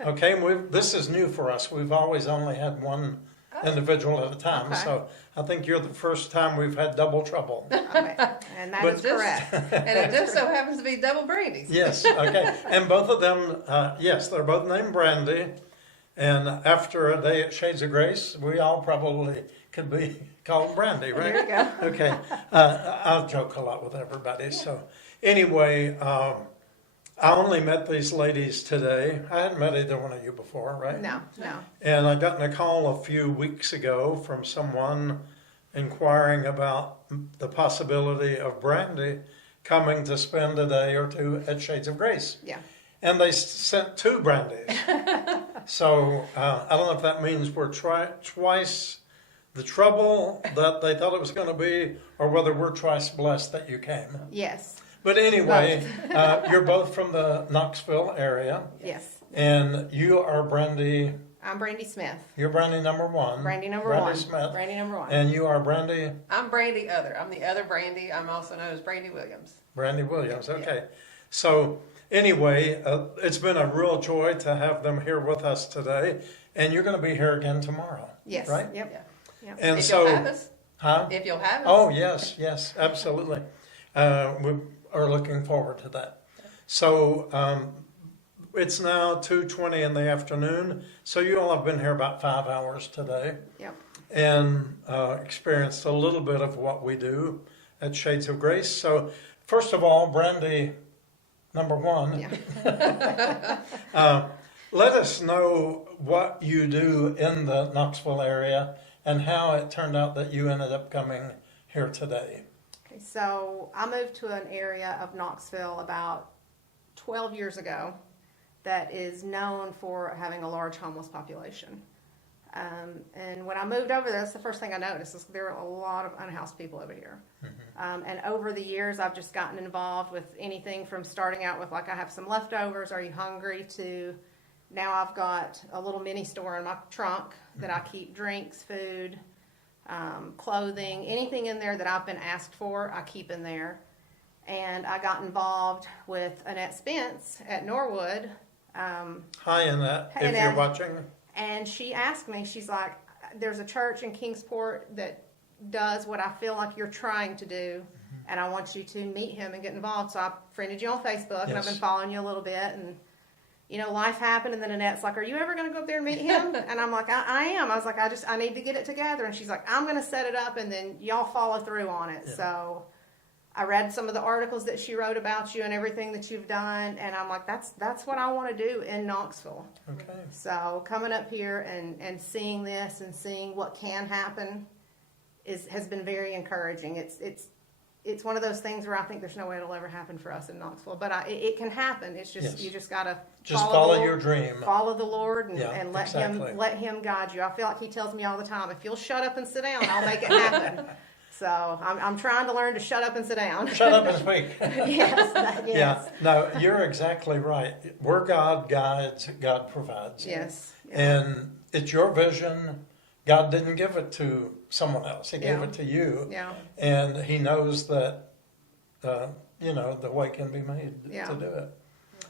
Okay, this is new for us. We've always only had one individual at a time. Okay. So I think you're the first time we've had double trouble. Okay. And that is correct. And it just so happens to be double Brandy's. Yes, okay. And both of them, yes, they're both named Brandy. And after a day at Shades of Grace, we all probably could be called Brandy, right? There you go. Okay. I'll joke a lot with everybody. So anyway, I only met these ladies today. I hadn't met either one of you before, right? No. And I got a call a few weeks ago from someone inquiring about the possibility of Brandy coming to spend a day or two at Shades of Grace. Yeah. And they sent two Brandies. So I don't know if that means we're twice the trouble that they thought it was going to be, or whether we're twice blessed that you came. Yes. But anyway, you're both from the Knoxville area. Yes. And you are Brandy. I'm Brandy Smith. You're Brandy number one. Brandy number Brandy one. Smith. Brandy number one. And you are Brandy. I'm Brandy Other. I'm the other Brandy. I'm also known as Brandy Williams. Brandy Williams. Okay. So anyway, it's been a real joy to have them here with us today. And you're going to be here again tomorrow. Yes. Right? Yep. And if so, you'll have us. Huh? If you'll have us. Oh, yes, absolutely. We are looking forward to that. So it's now 2:20 in the afternoon. So you all have been here about 5 hours today. Yep. And experienced a little bit of what we do at Shades of Grace. So first of all, Brandy, number one. Yeah. Let us know what you do in the Knoxville area and how it turned out that you ended up coming here today. Okay, so I moved to an area of Knoxville about 12 years ago that is known for having a large homeless population. And when I moved over there, that's the first thing I noticed is there are a lot of unhoused people over here. And over the years, I've just gotten involved with anything from starting out with like I have some leftovers, are you hungry, to now I've got a little mini store in my trunk that I keep drinks, food, clothing, anything in there that I've been asked for, I keep in there. And I got involved with Annette Spence at Norwood. Hi, Annette, Hi, if Annette. you're watching. And she asked me, she's like, there's a church in Kingsport that does what I feel like you're trying to do, and I want you to meet him and get involved. So I friended you on Facebook, and I've been Yes. following you a little bit, and you know, life happened, and then Annette's like, are you ever going to go up there and meet him? And I'm like, I am. I was like, I need to get it together. And she's like, I'm going to set it up, and then y'all follow through on it. Yeah. So I read some of the articles that she wrote about you and everything that you've done, and I'm like, that's what I want to do in Knoxville. Okay. So coming up here and seeing this and seeing what can happen has been very encouraging. It's one of those things where I think there's no way it'll ever happen for us in Knoxville, but it can happen. It's just Yes. you just gotta Just the follow Lord, your dream. follow the Lord, and, Yeah, and let exactly. him guide you. I feel like He tells me all the time, if you'll shut up and sit down, I'll make it happen. So I'm trying to learn to shut up and sit down. Shut up and speak. Yes, yes, Yeah, no, you're exactly right. Where God guides, God provides. yes. Yeah. And it's your vision. God didn't give it to someone else. He gave Yeah. it to you. Yeah. And He knows that, the way can be made Yeah. to do it.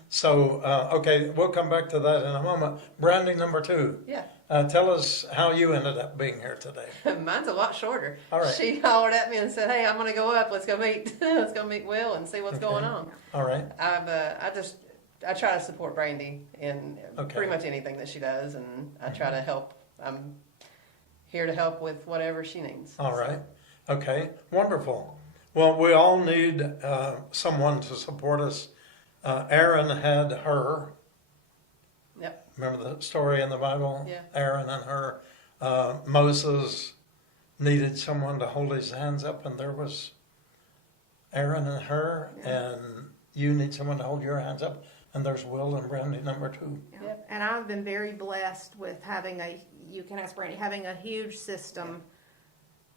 So, okay, we'll come back to that in a moment. Brandy, number 2. Yeah. Tell us how you ended up being here today. Mine's a lot shorter. All right. She hollered at me and said, "Hey, I'm going to go up. Let's go meet. Let's go meet Will and see what's Okay. going on." All right. I try to support Brandy in Okay. pretty much anything that she does, and I try to help. I'm here to help with whatever she needs. All right. Okay. Wonderful. Well, we all need someone to support us. Aaron had her. Yep. Remember the story in the Bible? Yeah. Aaron and her. Moses needed someone to hold his hands up, and there was Aaron and her, and you need someone to hold your hands up, and there's Will and Brandy, number 2. Yeah. Yep. And I've been very blessed with having you can ask Brandy, having a huge system.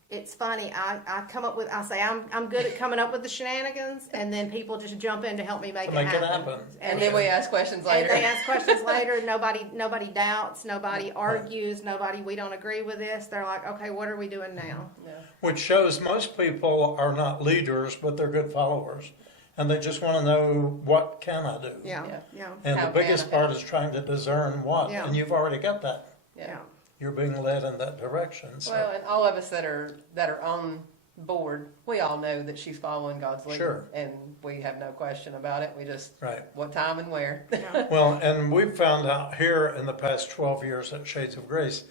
It's funny, I come up with, I say I'm good at coming up with the shenanigans, and then people just jump in to help me make, To make it happen. happen. And then we ask questions And later. they ask questions later. Nobody doubts. Nobody argues. We don't agree with this. They're like, okay, what are we doing now? Yeah. Which shows most people are not leaders, but they're good followers. And they just want to know, what can I do? Yeah, Yeah. yeah, And How the biggest can I part is trying to discern what. Yeah. And you've already got that. yeah. You're being led in that direction. So. Well, and all of us that are on board, we all know that she's following God's lead, Sure. and we have no question about it. We just Right. what time and where. Yeah. Well, and we've found out here in the past 12 years at Shades of Grace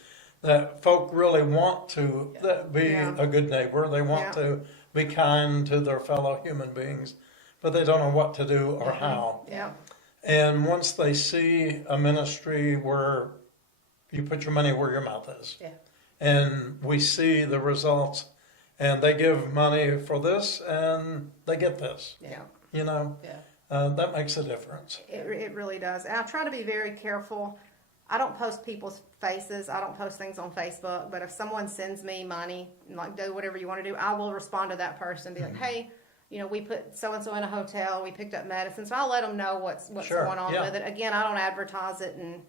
that folk really want to be Yeah. a good neighbor. They want Yeah. to be kind to their fellow human beings, but they don't know what to do or how. Yeah. And once they see a ministry where you put your money where your mouth is, Yeah. and we see the results, and they give money for this and they get this, Yeah. Yeah. that makes a difference. It really does. And I try to be very careful. I don't post people's faces. I don't post things on Facebook. But if someone sends me money, like, do whatever you want to do, I will respond to that person. Be like, hey, we put so and so in a hotel. We picked up medicine, so I'll let them know what's Sure, going on yeah. with it. Again, I don't advertise it and.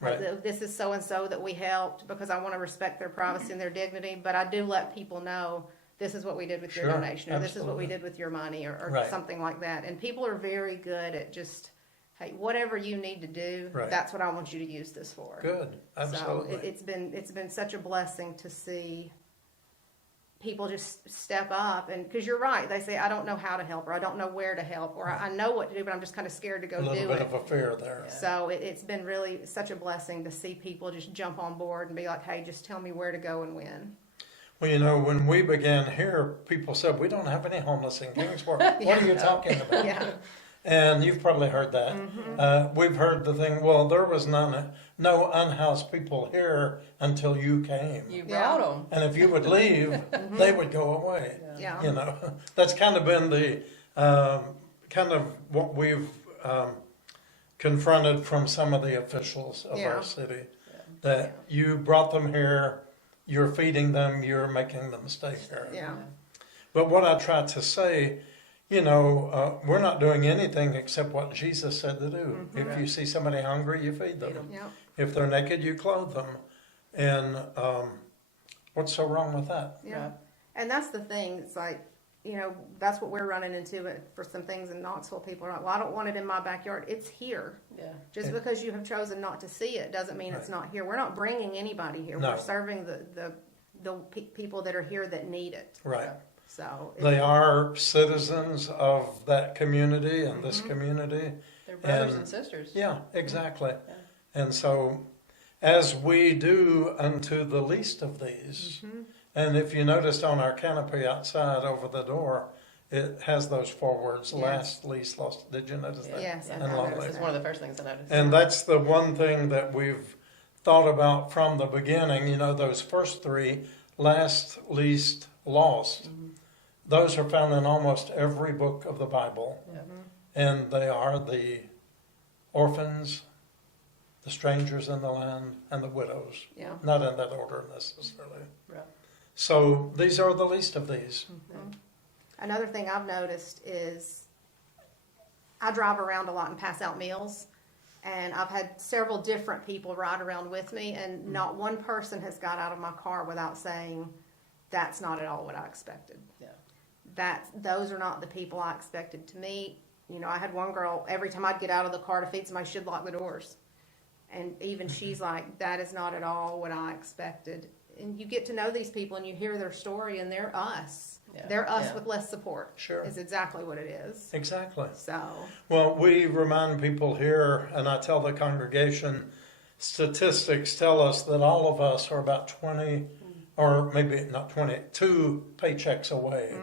Right. This is so and so that we helped, because I want to respect their privacy and their dignity. But I do let people know this is what we did with your Sure, donation, or this is what we absolutely. did with your money, or Right. something like that. And people are very good at just, hey, whatever you need to do, Right. that's what I want you to use this for. Good, absolutely. So it's been such a blessing to see people just step up, and because you're right, they say, I don't know how to help, or I don't know where to help, or I know what to do, but I'm just kind of scared to go a little do bit it. of a fear there. Yeah. So it's been really such a blessing to see people just jump on board and be like, hey, just tell me where to go and when. Well, when we began here, people said, we don't have any homeless in Kingsport. What are you talking about? Yeah. And you've probably heard that. We've heard the thing, well, there was no unhoused people here until you came. You Yeah. brought them. And if you would leave, they would go away. Yeah. You know, that's kind of been the kind of what we've confronted from some of the officials of Yeah. our city. That you brought them here, you're feeding them, you're making them stay here. Yeah. But what I try to say, you know, we're not doing anything except what Jesus said to do. If you see somebody hungry, you feed them. Yeah. If they're naked, you clothe them. And what's so wrong with that? Yeah. Right. And that's the thing. It's like, you know, that's what we're running into for some things in Knoxville. People are like, well, I don't want it in my backyard. It's here. Yeah. Just because you have chosen not to see it doesn't mean it's not here. We're not bringing anybody here. No. We're serving the people that are here that need it. Right. So They are citizens of that community and this community. They're brothers And- and sisters. Yeah, exactly. And so, as we do unto the least of these, and if you noticed on our canopy outside over the door, it has those 4 words, Yes. last, least, lost. Did you notice that? Yes, I And noticed lovely. It's one of the first things I noticed. And that's the one thing that we've thought about from the beginning, you know, those first 3, last, least, lost. Those are found in almost every book of the Bible. Yeah. And they are the orphans, the strangers in the land, and the widows. yeah. Not in that order necessarily. Right. So these are the least of these. Another thing I've noticed is I drive around a lot and pass out meals. And I've had several different people ride around with me, and not one person has got out of my car without saying, that's not at all what I expected. Yeah. Those are not the people I expected to meet. You know, I had one girl, every time I'd get out of the car to feed somebody, she'd lock the doors. And even she's like, that is not at all what I expected. And you get to know these people and you hear their story, and they're us. Yeah. They're us Yeah. with less support. Sure. Is exactly what it is. Exactly. So, Well, we remind people here, and I tell the congregation, statistics tell us that all of us are about 20, or maybe not 20, 2 paychecks away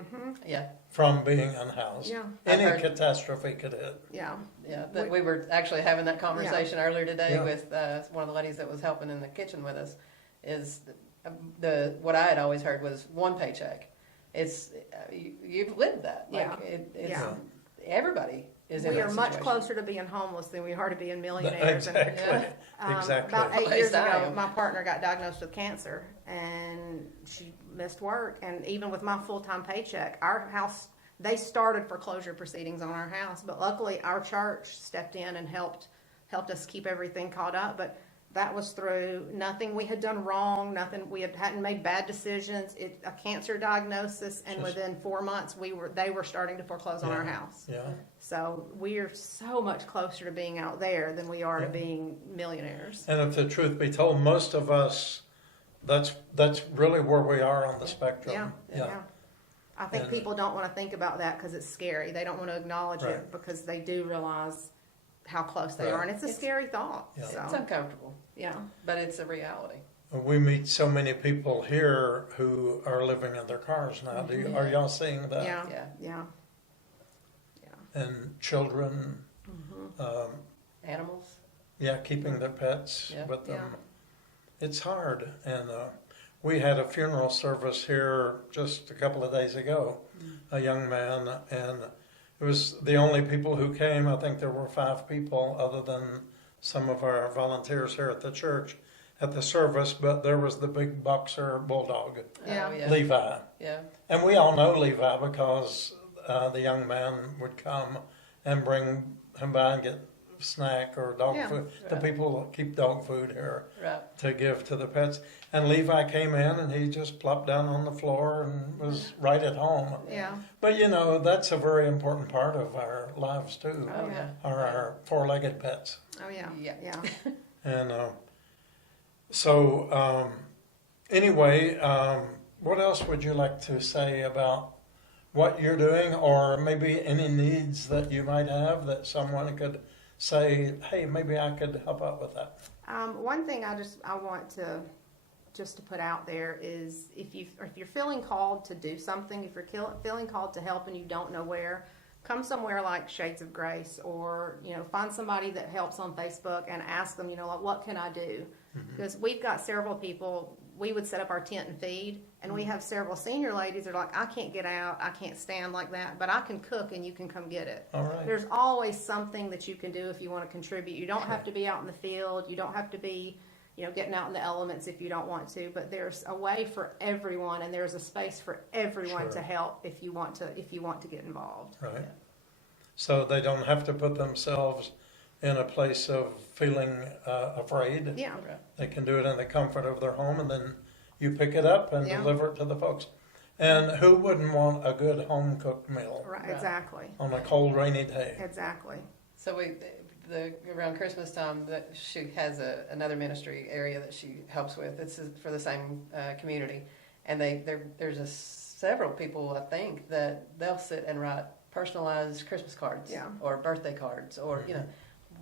Yeah. from being unhoused. Yeah. Any I've heard- catastrophe could hit. yeah. Yeah, we were actually having that conversation earlier today Yeah. with one of the ladies that was helping in the kitchen with us. Is what I had always heard was 1 paycheck. It's you've lived that. Like Yeah. it's Yeah. everybody is in We that are much situation. closer to being homeless than we are to being millionaires. And, Exactly. Exactly. About 8 At years least I ago, am. my partner got diagnosed with cancer, and she missed work. And even with my full-time paycheck, our house, they started foreclosure proceedings on our house, but luckily our church stepped in and helped us keep everything caught up. But that was through nothing we had done wrong, nothing we hadn't made bad decisions. A cancer diagnosis, and Just- within 4 months, they were starting to foreclose on our Yeah. house. Yeah. So we are so much closer to being out there than we are to being millionaires. And if the truth be told, most of us, that's really where we are on the spectrum. Yeah. I think And- people don't want to think about that because it's scary. They don't want to acknowledge Right. it because they do realize how close they Right. are, and it's a scary thought. Yeah. It's So, uncomfortable, yeah, but it's a reality. We meet so many people here who are living in their cars now. Are y'all seeing that? yeah, Yeah. yeah. And children, Animals. yeah, keeping their pets Yeah. with them. Yeah. It's hard. And we had a funeral service here just a couple of days ago, a young man, and it was the only people who came. I think there were 5 people other than some of our volunteers here at the church at the service, but there was the big boxer bulldog, Yeah. Oh, yeah. Levi. Yeah. And we all know Levi because the young man would come and bring him by and get snack or dog Yeah. food. The Right. people keep dog food here Right. to give to the pets. And Levi came in and he just plopped down on the floor and was right at home. Yeah. But you know, that's a very important part of our lives too, Oh yeah. are our 4-legged pets. Oh yeah. Yeah. Yeah. And so anyway, what else would you like to say about what you're doing, or maybe any needs that you might have that someone could say, hey, maybe I could help out with that? One thing I want to just to put out there is if you're feeling called to do something, if you're feeling called to help and you don't know where, come somewhere like Shades of Grace, or find somebody that helps on Facebook and ask them, like, what can I do? Because we've got several people. We would set up our tent and feed, and we have several senior ladies that are like, I can't get out, I can't stand like that, but I can cook and you can come get it. All right. There's always something that you can do if you want to contribute. You don't have to be out in the field. You don't have to be, getting out in the elements if you don't want to. But there's a way for everyone, and there's a space for everyone Sure. to help if you want to get involved. Right. Yeah. So they don't have to put themselves in a place of feeling afraid. Yeah. Right. They can do it in the comfort of their home, and then you pick it up and Yeah. deliver it to the folks. And who wouldn't want a good home cooked meal Right. Right. Exactly. on a cold, rainy day? Exactly. So around Christmas time, that she has another ministry area that she helps with. It's for the same community, and there's several people, I think, that they'll sit and write personalized Christmas cards, Yeah. or birthday cards, or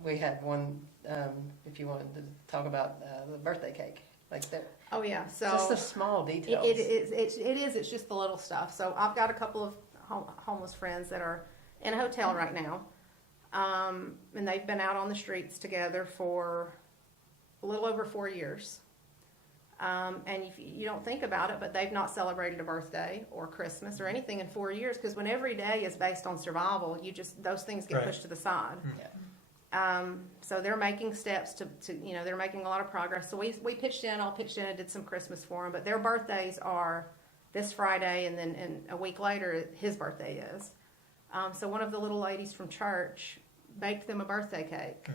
we had one. If you wanted to talk about the birthday cake, like that, Oh yeah. So just the small details. It is. It's just the little stuff. So I've got a couple of homeless friends that are in a hotel right now, and they've been out on the streets together for a little over 4 years. And if you don't think about it, but they've not celebrated a birthday or Christmas or anything in 4 years, because when every day is based on survival, those things get Right. pushed to the side. Yeah. So they're making steps to they're making a lot of progress. So we pitched in, all pitched in and did some Christmas for them. But their birthdays are this Friday, and then a week later, his birthday is. So one of the little ladies from church baked them a birthday cake.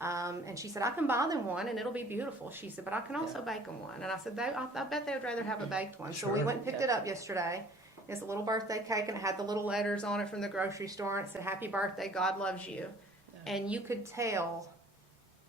And she said, I can buy them one and it'll be beautiful. She said, but I can also bake them one. And I said, I bet they would rather have a baked one. So we Sure. went and picked it up yesterday. It's a little birthday cake, and it had the little letters on it from the grocery store, and it said, happy birthday, God loves you. And you could tell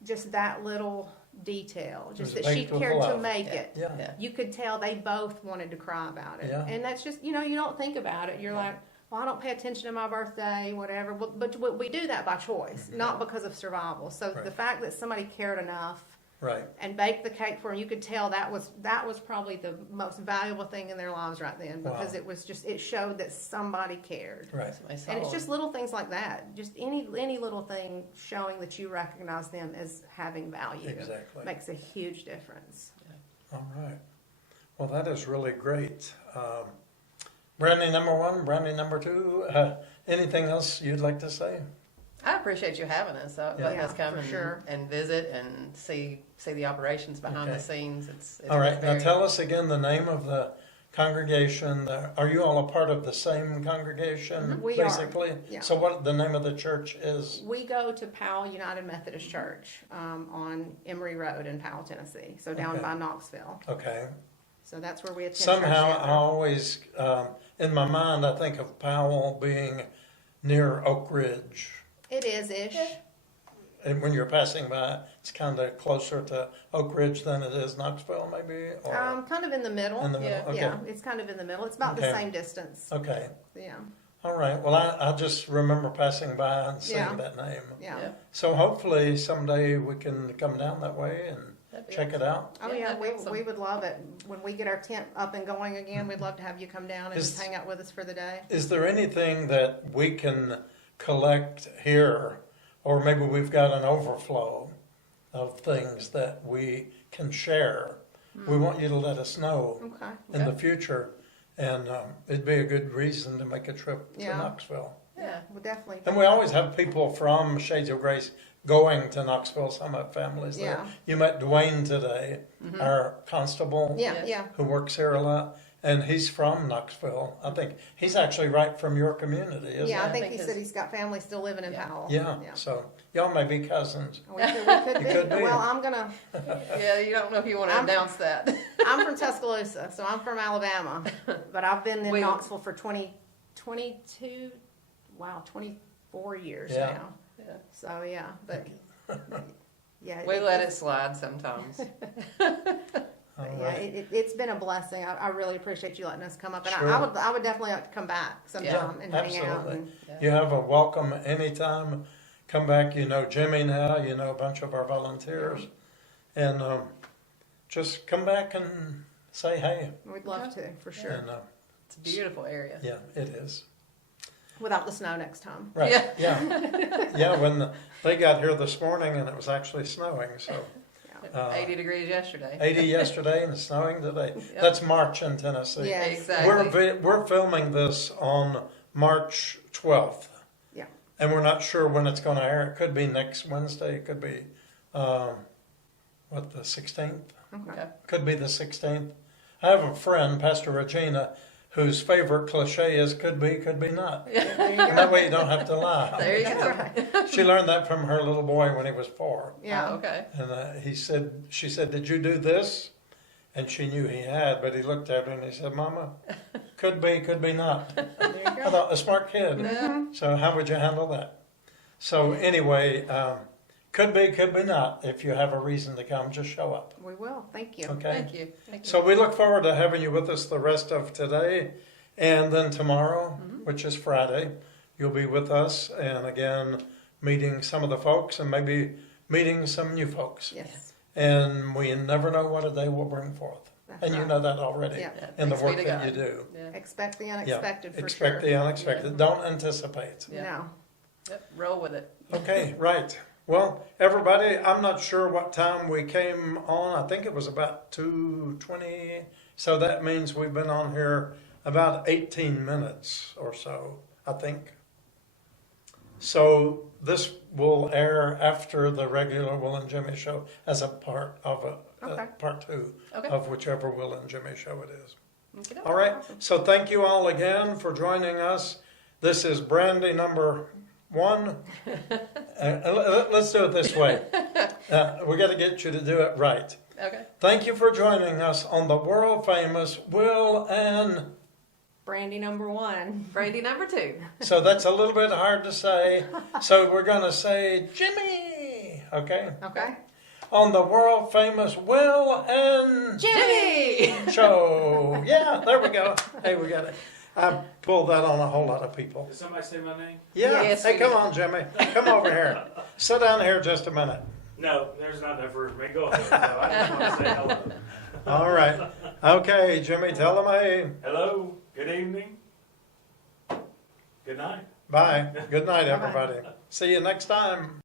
just that little detail, just It was that she baked with cared to love. make it. Yeah. Yeah. You could tell they both wanted to cry about it. Yeah. And that's just, you don't think about it. You're like, well, I don't pay attention to my birthday, whatever. But we do that by choice, not because of survival. So Right. the fact that somebody cared enough Right. and baked the cake for them, you could tell that was probably the most valuable thing in their lives right then, because Wow. it showed that somebody cared. Right. Somebody saw And it's it. just little things like that. Just any little thing showing that you recognize them as having value Exactly. makes a huge difference. All right. Well, that is really great. Brandy number one, Brandy number two. Anything else you'd like to say? I appreciate you having us. Letting Yeah, us come for sure. and visit and see the operations behind Okay. the scenes. It's All right. Now very- tell us again the name of the congregation. Are you all a part of the same congregation, We are. basically? Yeah. So what the name of the church is? We go to Powell United Methodist Church on Emory Road in Powell, Tennessee, so down Okay. by Knoxville. Okay. So that's where we attend. Somehow church I together. always, in my mind, I think of Powell being near Oak Ridge. It is ish. And when you're passing by, it's kind of closer to Oak Ridge than it is Knoxville, maybe? Or Kind of in the middle. in the middle? yeah. Okay. Yeah, it's kind of in the middle. It's about the Okay. same distance. Okay. Yeah, All right. Well, I just remember passing by and seeing Yeah. that name. yeah. Yeah. So hopefully someday we can come down that way and That'd be check it out. Oh Yeah, yeah, that'd be we awesome. we would love it. When we get our tent up and going again, we'd love to have you come down and Is- just hang out with us for the day. Is there anything that we can collect here, or maybe we've got an overflow of things that we can share? We want you to let us know Okay. in the future, and it'd be a good reason to make a trip to Yeah. Knoxville. Yeah. We'll definitely. And we always have people from Shades of Grace going to Knoxville, some have families there. Yeah. You met Dwayne today, our constable. Yeah, Yes. yeah. Who works here a lot, and he's from Knoxville. I think he's actually right from your community, isn't Yeah, I he? think I he think said his- he's got family still living in Yeah. Powell. Yeah, so y'all may be cousins. We could be. could be. Well, I'm gonna. Yeah, you don't know if you want to I'm- announce that. I'm from Tuscaloosa, so I'm from Alabama, but I've been in We- Knoxville for 22, 24 years Yeah. now. Yeah. So yeah, but yeah, We let it slide sometimes. All Yeah, right. it's been a blessing. I really appreciate you letting us come up, and Sure. I would definitely like to come back sometime and hang out. Absolutely. And, You have a welcome anytime. Come back. You know Jimmy now. You know a bunch of our volunteers, and just come back and say hey. we'd love to, for sure. And It's a beautiful area. yeah, it is. Without the snow next time. Right, Yeah. yeah. When they got here this morning and it was actually snowing, so. 80 degrees yesterday. 80 yesterday and snowing today. Yep. That's March in Tennessee. Yeah. Exactly. We're filming this on March 12th. Yeah. And we're not sure when it's going to air. It could be next Wednesday. It could be, the 16th? Okay. Could be the 16th. I have a friend, Pastor Regina, whose favorite cliche is could be not. There you And go. that way you don't have to lie. There you That's go. right. She learned that from her little boy when he was 4. Yeah. Oh, okay. And she said, did you do this? And she knew he had, but he looked at her and he said, Mama, could be not. There you I go. thought, a smart kid. Yeah. So how would you handle that? So anyway, could be not. If you have a reason to come, just show up. We will. Thank you. Okay? Thank you. Thank you. So we look forward to having you with us the rest of today. And then tomorrow, which is Friday, you'll be with us. And again, meeting some of the folks and maybe meeting some new folks. Yes. And we never know what a day will bring forth. That's And you right. know that already Yeah. Yeah, in the thanks be work to that God. you do. Yeah. Expect the Yeah. unexpected for Expect sure. the unexpected. Don't anticipate. Yeah. No. Yep. Roll with it. Okay, right. Well, everybody, I'm not sure what time we came on. I think it was about 2:20. So that means we've been on here about 18 minutes or so, I think. So this will air after the regular Will and Jimmy show as a part of Okay. part 2 Okay. of whichever Will and Jimmy show it is. Okay. All right. Awesome. So thank you all again for joining us. This is Brandy number 1. Let's do it this way. We got to get you to do it right. Okay. Thank you for joining us on the world famous Will and. Brandy number 1. Brady number 2. So that's a little bit hard to say. So we're going to say Jimmy. Okay. Okay. On the world famous Will and Jimmy! show. Yeah, there we go. Hey, we got it. I pulled that on a whole lot of people. Did somebody say my name? Yeah. Yes, Hey, we come did. on, Jimmy. Come over here. Sit down here just a minute. No, there's not enough room for me. Go ahead. So I just want to say hello. All right. Okay, Jimmy, tell them hey. Hello. Good evening. Good night. Bye. Good night, Bye-bye. everybody. See you next time.